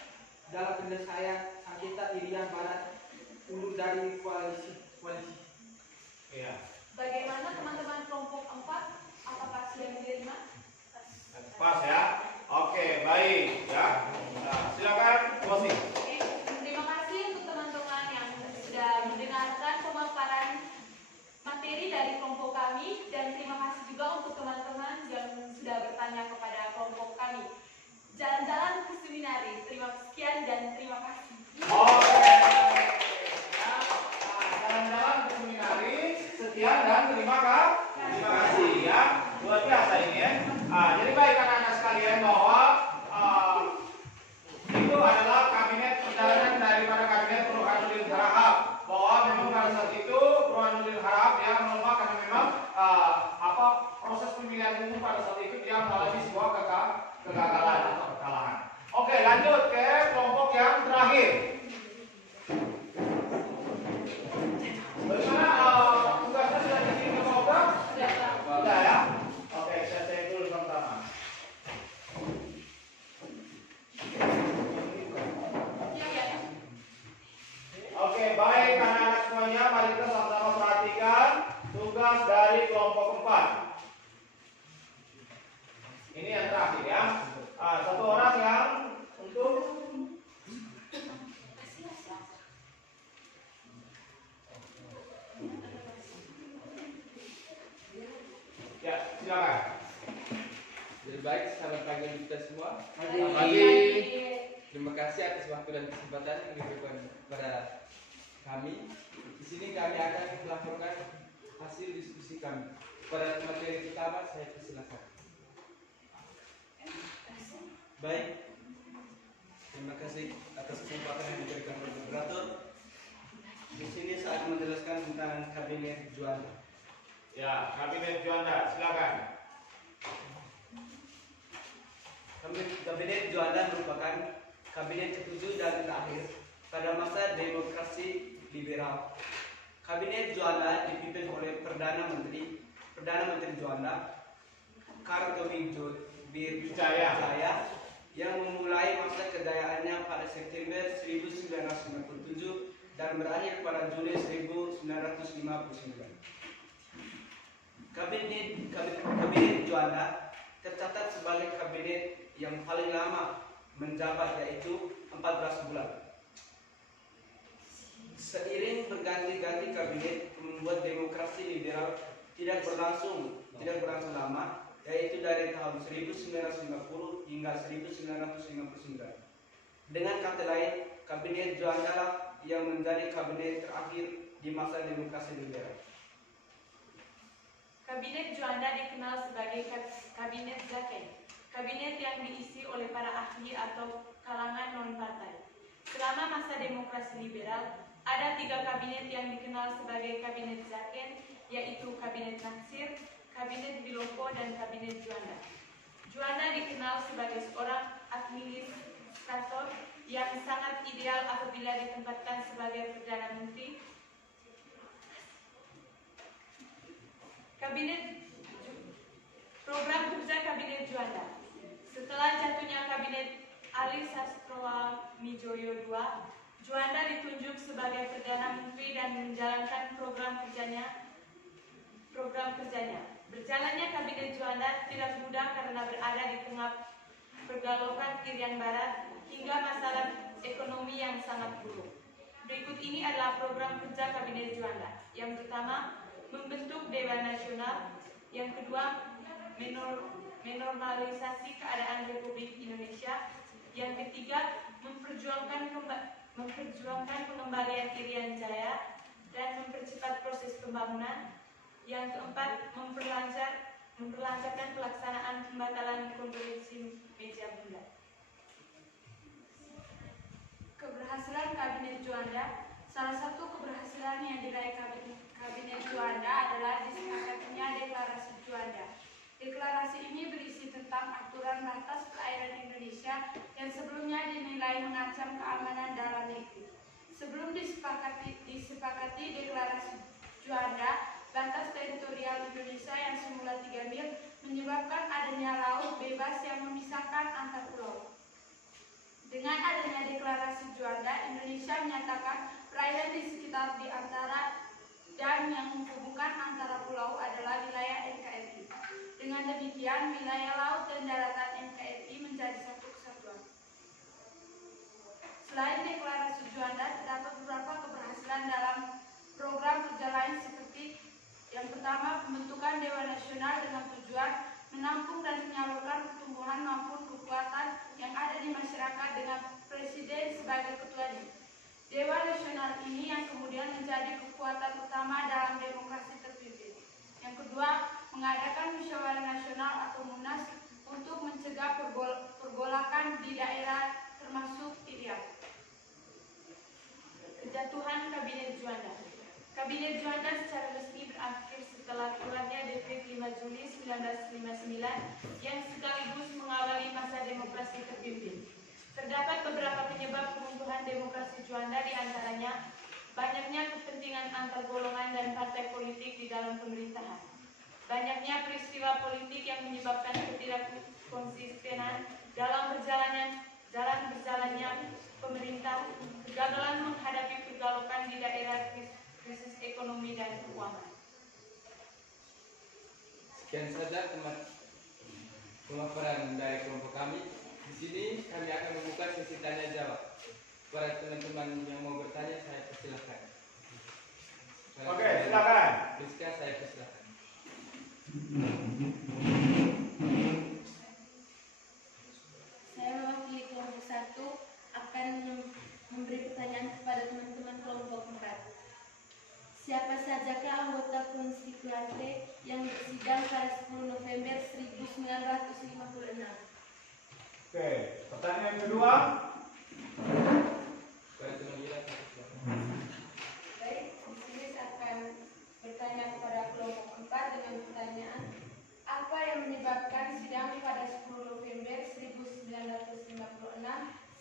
dalam penyelesaian sengketa Irian Barat mundur dari koalisi. Iya. Bagaimana teman-teman kelompok 4? Apakah sudah menerima? Pas ya. Oke, baik ya. Nah, silakan closing. Oke, terima kasih untuk teman-teman yang sudah mendengarkan pemaparan materi dari kelompok kami, dan terima kasih juga untuk teman-teman yang sudah bertanya kepada kelompok kami. Jalan-jalan ke seminaris. Sekian dan terima kasih. Oke. Ya. Jalan-jalan ke seminaris. Sekian dan terima kasih ya. Luar biasa ini ya. Jadi baik anak-anak sekalian, bahwa itu adalah kabinet perjalanan daripada kabinet Burhanuddin Harahap, bahwa memang pada saat itu Burhanuddin Harahap ya melemah karena memang proses pemilihan umum pada saat itu dia mengalami sebuah kegagalan atau kekalahan. Oke, lanjut ke kelompok yang terakhir. Bagaimana tugasnya sudah dikirim ke program? Sudah ya. Oke, saya cek dulu pertama. Oke, baik anak-anak semuanya, mari kita sama-sama perhatikan tugas dari kelompok 4. Ini yang terakhir ya. Satu orang yang untuk ya, silakan. Jadi baik, selamat pagi kita semua. Pagi. Terima kasih atas waktu dan kesempatan yang diberikan kepada kami. Di sini kami akan melaporkan hasil diskusi kami. Pada materi pertama, saya persilakan. Baik, terima kasih atas kesempatan yang diberikan oleh moderator. Di sini saya akan menjelaskan tentang Kabinet Juanda. Ya, Kabinet Juanda, silakan. Kabinet Juanda merupakan kabinet ketujuh dan terakhir pada masa demokrasi liberal. Kabinet Juanda dipimpin oleh Perdana Menteri Juanda Kartowi Wijaya yang memulai masa kejayaannya pada September 1957 dan berakhir pada Juli 1959. Kabinet Juanda tercatat sebagai kabinet yang paling lama menjabat, yaitu 14 bulan. Seiring berganti-ganti kabinet membuat demokrasi liberal tidak berlangsung lama, yaitu dari tahun 1950 hingga 1959. Dengan kata lain, Kabinet Juanda lah yang menjadi kabinet terakhir di masa demokrasi liberal. Kabinet Juanda dikenal sebagai Kabinet Zaken, kabinet yang diisi oleh para ahli atau kalangan non-partai. Selama masa demokrasi liberal, ada 3 kabinet yang dikenal sebagai Kabinet Zaken, yaitu Kabinet Natsir, Kabinet Biloko, dan Kabinet Juanda. Juanda dikenal sebagai seorang administrator yang sangat ideal apabila ditempatkan sebagai Perdana Menteri. Program kerja Kabinet Juanda. Setelah jatuhnya Kabinet Ali Sastroamijoyo II, Juanda ditunjuk sebagai Perdana Menteri dan menjalankan program kerjanya. Berjalannya Kabinet Juanda tidak mudah karena berada di tengah pergaulan Irian Barat hingga masalah ekonomi yang sangat buruk. Berikut ini adalah program kerja Kabinet Juanda. Yang pertama, membentuk Dewan Nasional. Yang kedua, menormalisasi keadaan Republik Indonesia. Yang ketiga, memperjuangkan pengembalian Irian Jaya dan mempercepat proses pembangunan. Yang keempat, memperlancarkan pelaksanaan pembatalan konferensi meja bunda. Keberhasilan Kabinet Juanda. Salah satu keberhasilan yang diraih Kabinet Juanda adalah disepakatinya Deklarasi Juanda. Deklarasi ini berisi tentang aturan batas perairan Indonesia yang sebelumnya dinilai mengancam keamanan dalam negeri. Sebelum disepakati Deklarasi Juanda, batas teritorial Indonesia yang semula 3 mil menyebabkan adanya laut bebas yang memisahkan antar pulau. Dengan adanya Deklarasi Juanda, Indonesia menyatakan perairan di sekitar di antara dan yang menghubungkan antara pulau adalah wilayah NKRI. Dengan demikian, wilayah laut dan daratan NKRI menjadi satu kesatuan. Selain Deklarasi Juanda, terdapat beberapa keberhasilan dalam program kerja lain seperti yang pertama, pembentukan Dewan Nasional dengan tujuan menampung dan menyalurkan pertumbuhan maupun kekuatan yang ada di masyarakat dengan Presiden sebagai ketuanya. Dewan Nasional ini yang kemudian menjadi kekuatan utama dalam demokrasi terpimpin. Yang kedua, mengadakan musyawarah nasional atau MUNAS untuk mencegah pergolakan di daerah termasuk Irian. Kejatuhan Kabinet Juanda. Kabinet Juanda secara resmi berakhir setelah keluarnya Dekret 5 Juli 1959 yang sekaligus mengawali masa demokrasi terpimpin. Terdapat beberapa penyebab keruntuhan demokrasi Juanda, di antaranya banyaknya kepentingan antar golongan dan partai politik di dalam pemerintahan, banyaknya peristiwa politik yang menyebabkan ketidakkonsistenan dalam berjalannya pemerintah, kegagalan menghadapi pergaulan di daerah krisis ekonomi dan keuangan. Sekian saja pemaparan dari kelompok kami. Di sini kami akan membuka sesi tanya jawab. Para teman-teman yang mau bertanya, saya persilahkan. Oke, silakan. Rizka, saya persilahkan. Saya mewakili kelompok 1 akan memberi pertanyaan kepada teman-teman kelompok 4. Siapa sajakah anggota konstituante yang bersidang pada 10 November 1956? Oke, Oke, pertanyaan kedua. Baik, di sini saya akan bertanya kepada kelompok 4 dengan pertanyaan, apa yang menyebabkan sidang pada 10 November 1956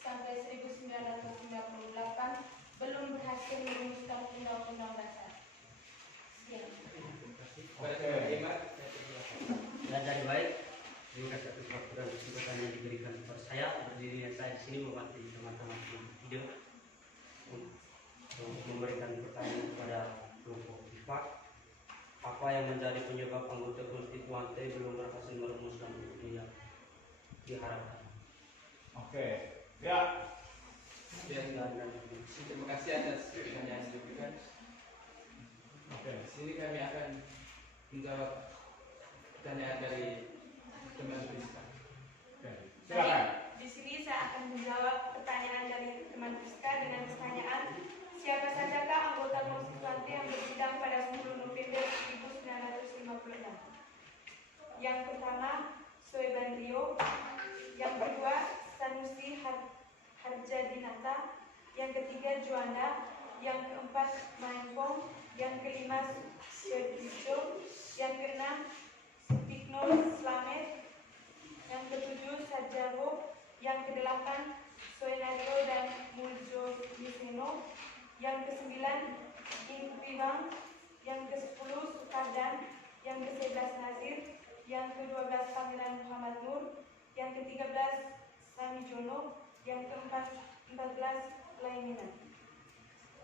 sampai 1958 belum berhasil merumuskan Undang-Undang Dasar? Sekian. Dan dari baik dengan satu waktu dan kesempatan yang diberikan kepada saya, berdirinya saya di sini mewakili teman-teman kelompok 3 untuk memberikan pertanyaan kepada kelompok 4. Apa yang menjadi penyebab anggota konstituante belum berhasil merumuskan UUD yang diharapkan? Oke, ya. Terima kasih atas pertanyaan yang diberikan. Oke. Di sini kami akan menjawab pertanyaan dari teman Priska. Oke, silakan. Di sini saya akan menjawab pertanyaan dari teman Priska dengan pertanyaan, siapa sajakah anggota konstituante yang bersidang pada 10 November 1956? Yang pertama, Soeban Rio. Yang kedua, Sanusi Harjadinata. Yang ketiga, Juanda. Yang keempat, Maengpong. Yang kelima, Sudirjo. Yang keenam, Sutikno Slamet. Yang ketujuh, Sajarwo. Yang kedelapan, Soenario dan Muljo Yuseno. Yang kesembilan, Inkupiwang. Yang ke-10, Sukardan. Yang ke-11, Nazir. Yang ke-12, Pangeran Muhammad Nur. Yang ke-13, Samijono. Yang ke-14, Laiminan.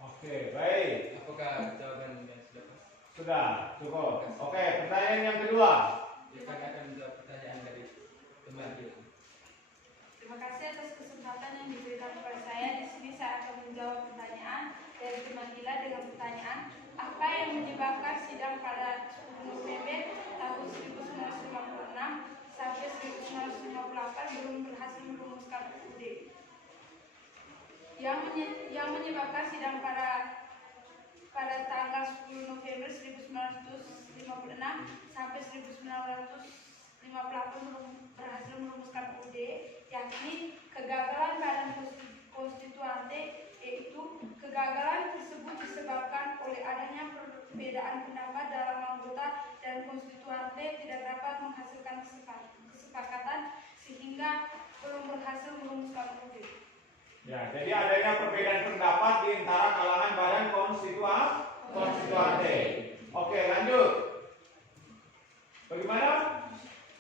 Oke, baik. Apakah jawaban yang sudah pas? Sudah, cukup. Oke, pertanyaan yang kedua. Kami akan menjawab pertanyaan dari teman kita. Terima kasih atas kesempatan yang diberikan kepada saya. Di sini saya akan menjawab pertanyaan dari teman Gila dengan pertanyaan, apa yang menyebabkan sidang pada 10 November tahun 1956 sampai 1958 belum berhasil merumuskan UUD? Yang menyebabkan sidang pada tanggal 10 November 1956 sampai 1958 belum berhasil merumuskan UUD, yakni kegagalan Badan Konstituante, yaitu kegagalan tersebut disebabkan oleh adanya perbedaan pendapat dalam anggota dan konstituante tidak dapat menghasilkan kesepakatan sehingga belum berhasil merumuskan UUD. Ya, jadi adanya perbedaan pendapat di antara kalangan badan konstituante. Oke, lanjut. Bagaimana?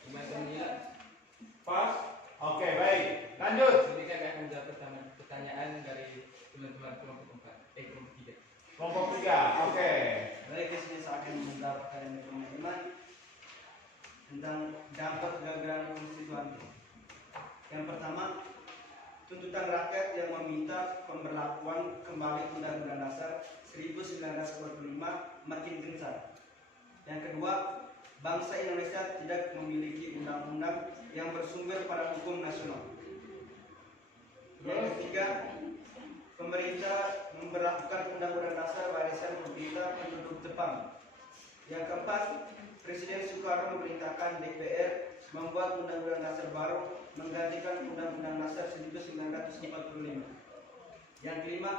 Teman Gila. Pas? Oke, baik. Lanjut. Jadi kami akan menjawab pertanyaan dari teman-teman kelompok 4, kelompok 3. Kelompok 3. Oke. Baik, di sini saya akan menjawab pertanyaan teman-teman tentang dampak kegagalan konstituante. Yang pertama, tuntutan rakyat yang meminta pemberlakuan kembali Undang-Undang Dasar 1945 makin gencar. Yang kedua, bangsa Indonesia tidak memiliki undang-undang yang bersumber pada hukum nasional. Yang ketiga, pemerintah memberlakukan Undang-Undang Dasar warisan pemerintah penduduk Jepang. Yang keempat, Presiden Soekarno memerintahkan DPR membuat Undang-Undang Dasar baru menggantikan Undang-Undang Dasar 1945. Yang kelima,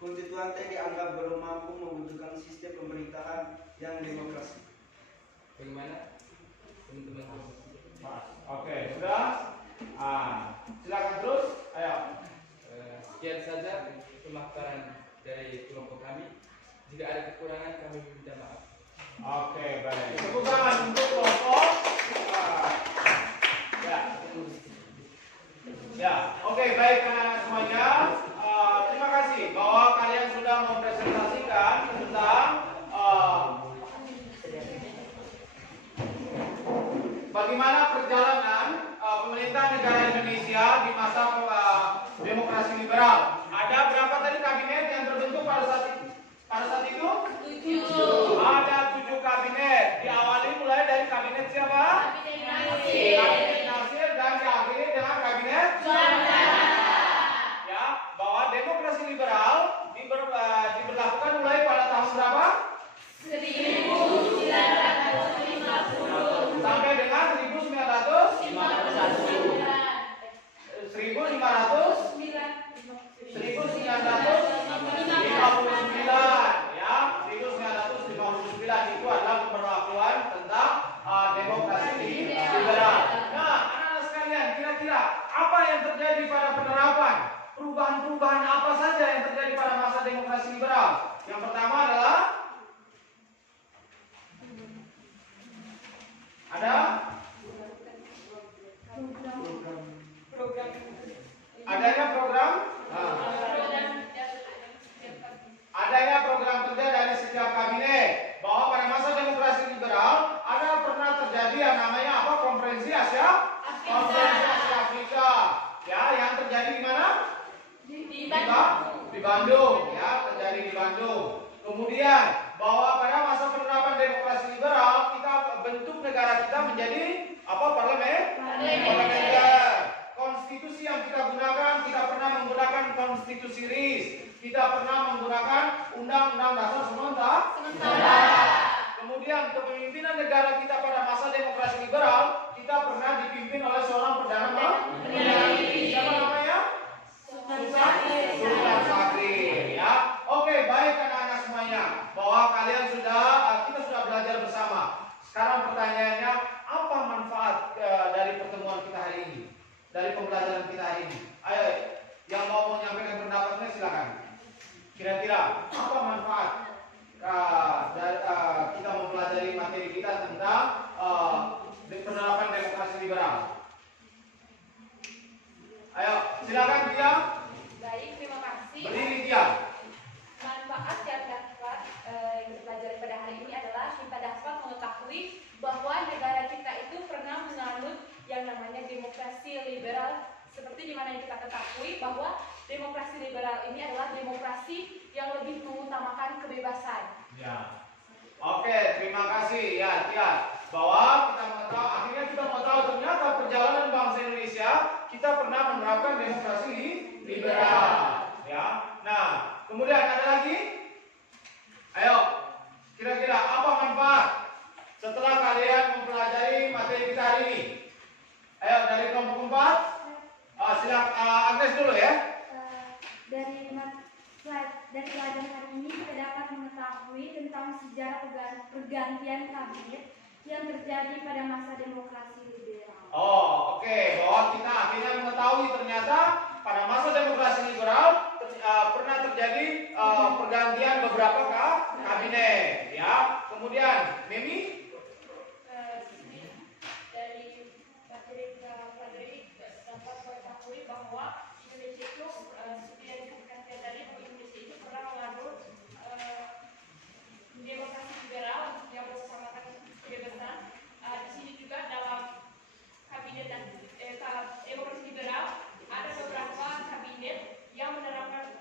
konstituante dianggap belum mampu mewujudkan sistem pemerintahan yang demokrasi. Bagaimana teman-teman kelompok 3? Oke, sudah? Silakan terus. Ayo. Sekian saja pemaparan dari kelompok kami. Jika ada kekurangan kami minta maaf. Oke, baik. Tepuk tangan untuk kelompok. Ya, oke, baik anak-anak semuanya. Terima kasih bahwa kalian sudah mempresentasikan tentang bagaimana perjalanan pemerintah negara Indonesia di masa demokrasi liberal. Ada berapa tadi kabinet yang terbentuk pada saat itu? 7. Ada 7 kabinet. Diawali mulai dari kabinet siapa? Kabinet Nasir dan diakhiri dengan kabinet Juanda. Ya, bahwa demokrasi liberal diberlakukan mulai pada tahun berapa? 1950 sampai dengan 1951. apa yang terjadi pada penerapan? Perubahan-perubahan apa saja yang terjadi pada masa demokrasi liberal? Yang pertama adalah ada adanya program adanya program kerja dari setiap kabinet, bahwa pada masa demokrasi liberal ada pernah terjadi yang namanya apa, konferensi Asia Afrika, ya, yang terjadi di mana? Di Bandung, ya, terjadi di Bandung. Kemudian bahwa pada masa penerapan demokrasi liberal kita bentuk negara kita menjadi apa, parlementer. Konstitusi yang kita gunakan, kita pernah menggunakan konstitusi RIS, kita pernah menggunakan undang-undang dasar sementara. Kemudian kepemimpinan negara kita pada masa demokrasi liberal, kita pernah dipimpin oleh seorang perdana menteri. Siapa namanya? Sultan Syahrir, ya. Oke, baik anak-anak semuanya, bahwa kalian kita sudah belajar bersama. Sekarang pertanyaannya, apa manfaat dari pertemuan kita hari ini? Dari pembelajaran kita hari ini. Ayo, yang mau menyampaikan pendapatnya silakan. Kira-kira apa manfaat dari kita mempelajari materi kita tentang penerapan demokrasi liberal? Ayo, silakan dia. Baik, terima kasih. Berdiri dia. Manfaat yang dapat dipelajari pada hari ini adalah kita dapat mengetahui bahwa negara kita itu pernah menganut yang namanya demokrasi liberal, seperti di mana yang kita ketahui bahwa demokrasi liberal ini adalah demokrasi yang lebih mengutamakan kebebasan. Ya. Oke, terima kasih ya Tia. Bahwa kita mengetahui, akhirnya kita mengetahui ternyata perjalanan bangsa Indonesia kita pernah menerapkan demokrasi liberal. Ya. Nah, kemudian ada lagi? Ayo, kira-kira apa manfaat setelah kalian mempelajari materi kita hari ini? Ayo, dari kelompok 4. Silakan Agnes dulu ya. Dari pelajaran hari ini kita dapat mengetahui tentang sejarah pergantian kabinet yang terjadi pada masa demokrasi liberal. Oh, oke. Bahwa kita akhirnya mengetahui ternyata pada masa demokrasi liberal pernah terjadi pergantian beberapa kabinet, ya. Kemudian, Mimi? Dari materi kita pelajari dapat mengetahui bahwa Indonesia itu seperti yang dikatakan tadi, Indonesia itu pernah menganut demokrasi liberal yang bersamakan kebebasan. Di sini juga dalam kabinet dan dalam demokrasi liberal ada beberapa kabinet yang menerapkan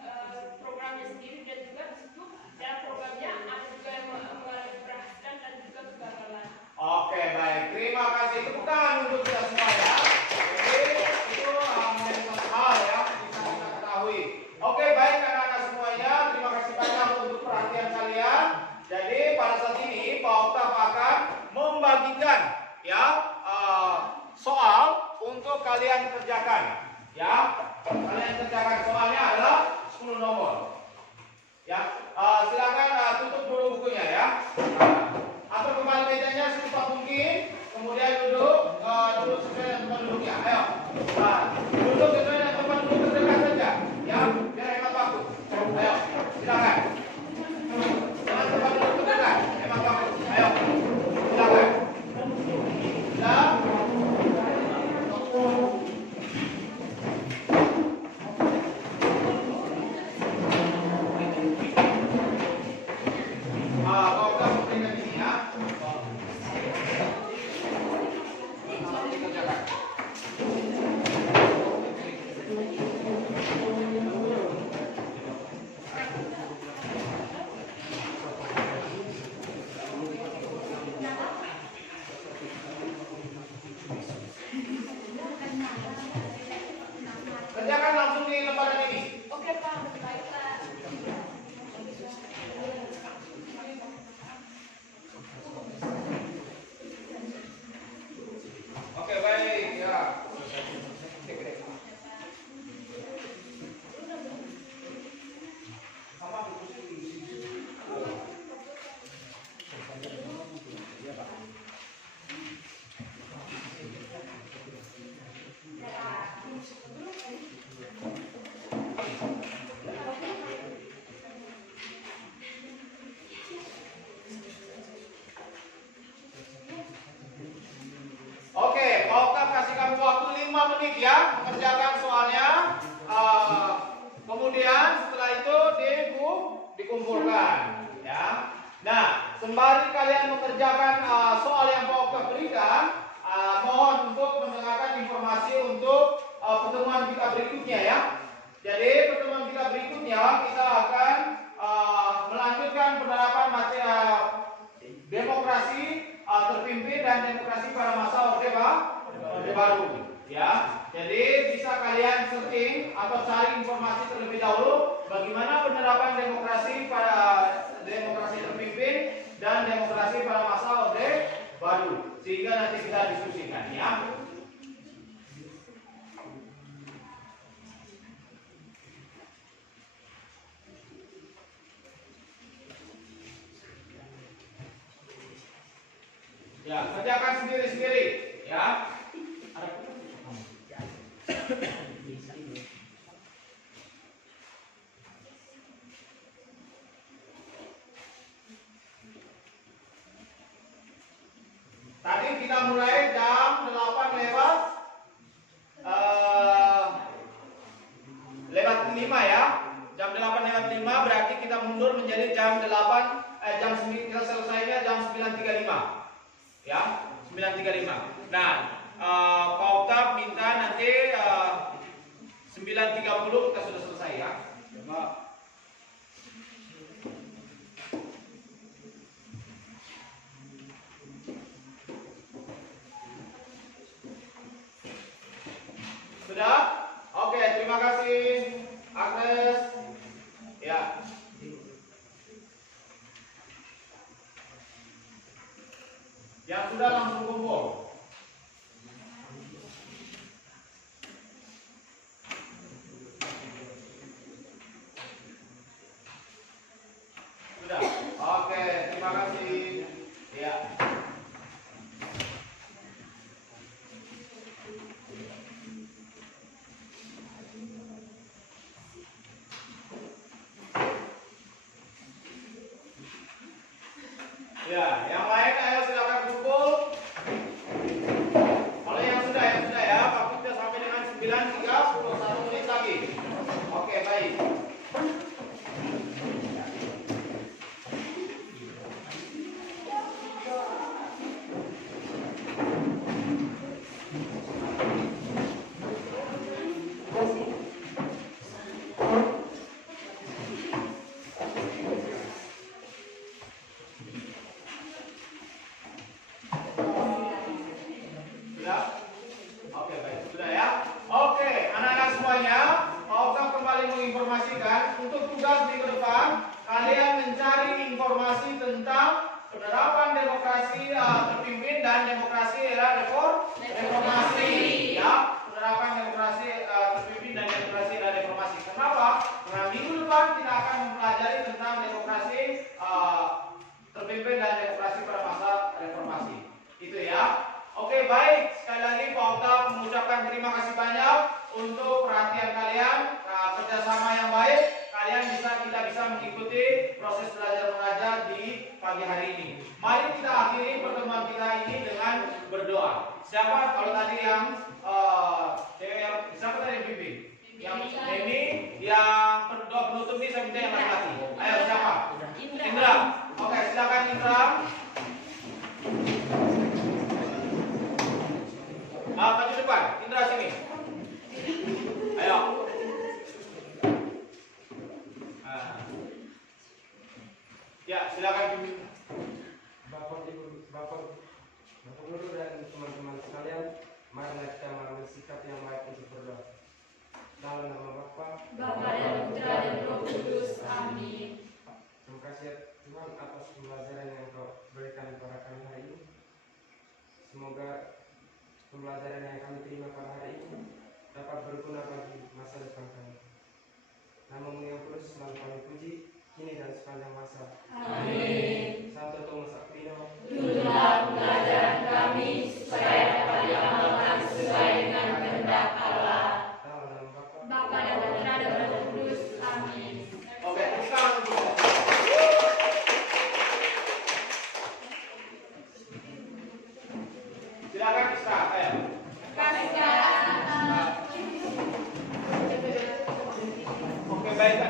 programnya sendiri, dan juga di situ dalam programnya ada juga yang mengalami keberhasilan dan juga kegagalan. Oke, baik. Terima kasih. Tepuk tangan untuk kita semua ya. Jadi itu menjadi satu hal yang bisa kita ketahui. Oke, baik anak-anak semuanya. Terima kasih banyak untuk perhatian kalian. Jadi pada saat ini Pak Oktaf akan membagikan ya soal untuk kalian kerjakan. Ya, kalian kerjakan soalnya adalah 10 nomor. Ya, silakan tutup dulu bukunya ya. Atur kembali mejanya secepat mungkin. Kemudian duduk sesuai dengan tempat duduknya. Ayo, duduk sesuai dengan tempat duduk terdekat saja. Ya, biar hemat waktu. Ayo, silakan. Dengan tempat duduk terdekat, hemat waktu. Ayo, silakan. Sudah. Kau tak memberikan ini ya. Kerjakan langsung di lembaran ini. Oke Pak, baik Pak. Oke, baik. Ya, menit ya mengerjakan soalnya. Kemudian setelah itu dikumpulkan ya. Nah, sembari kalian mengerjakan soal yang pokok berikan, mohon untuk mendengarkan informasi untuk pertemuan kita berikutnya ya. Jadi pertemuan kita berikutnya kita akan melanjutkan penerapan materi demokrasi terpimpin dan demokrasi pada masa Orde Baru ya. Jadi bisa kalian searching atau cari informasi terlebih dahulu bagaimana penerapan demokrasi pada demokrasi terpimpin dan demokrasi pada masa Orde Baru, sehingga nanti kita diskusikan ya. Ya, kerjakan sendiri-sendiri ya. Tadi kita mulai jam 8 lewat 5 ya. Jam 8 lewat 5 berarti kita mundur menjadi jam 8 jam 9, kita selesainya jam 9.35. Ya, 9.35. Nah, Pak Oktav minta nanti 9.30 kita sudah selesai ya. Coba. Sudah? Oke, terima kasih Agnes. Ya. Yang sudah langsung kumpul. Sudah. Oke, terima kasih. Ya. Ya, yang lain ayo silakan kumpul. Kalau yang sudah ya, waktu kita sampai dengan 9.30, 1 menit lagi. Oke, baik. Sudah? Oke, baik. Sudah ya? Oke, anak-anak semuanya, Pak Oktav kembali menginformasikan untuk tugas minggu depan, kalian mencari informasi tentang penerapan demokrasi terpimpin dan demokrasi era reformasi. Ya, penerapan demokrasi terpimpin dan demokrasi era reformasi. Kenapa? Karena minggu depan kita akan mempelajari tentang demokrasi terpimpin dan demokrasi pada masa reformasi. Itu ya. Oke, baik. Sekali lagi Pak Oktav mengucapkan terima kasih banyak untuk perhatian kalian, kerjasama yang baik. Kita bisa mengikuti proses belajar mengajar di pagi hari ini. Mari kita akhiri pertemuan kita ini dengan berdoa. Siapa kalau tadi yang siapa tadi yang pimpin? Yang Demi, yang doa penutup ini saya minta yang laki-laki. Ayo siapa? Indra. Oke, silakan Indra. Maju depan, Indra sini. Ayo. Ya, silakan pimpin. Bapak Guru dan teman-teman sekalian, marilah kita mengambil sikap yang baik untuk berdoa. Dalam nama Bapa, dan Putra dan Roh Kudus. Amin. Terima kasih Tuhan atas pembelajaran yang Kau berikan kepada kami hari ini. Semoga pembelajaran yang kami terima pada hari ini dapat berguna bagi masa depan kami. Namamu yang kudus selalu kami puji, kini dan sepanjang masa. Amin. Santo Thomas Aquino, Tuntunlah pembelajaran kami supaya dapat diamalkan sesuai dengan kehendak Allah. dalam nama Bapa, Bapa dan Putra dan Roh Kudus. Amin. Oke, sekarang silakan istirahat. Ayo. Kasih kebaikan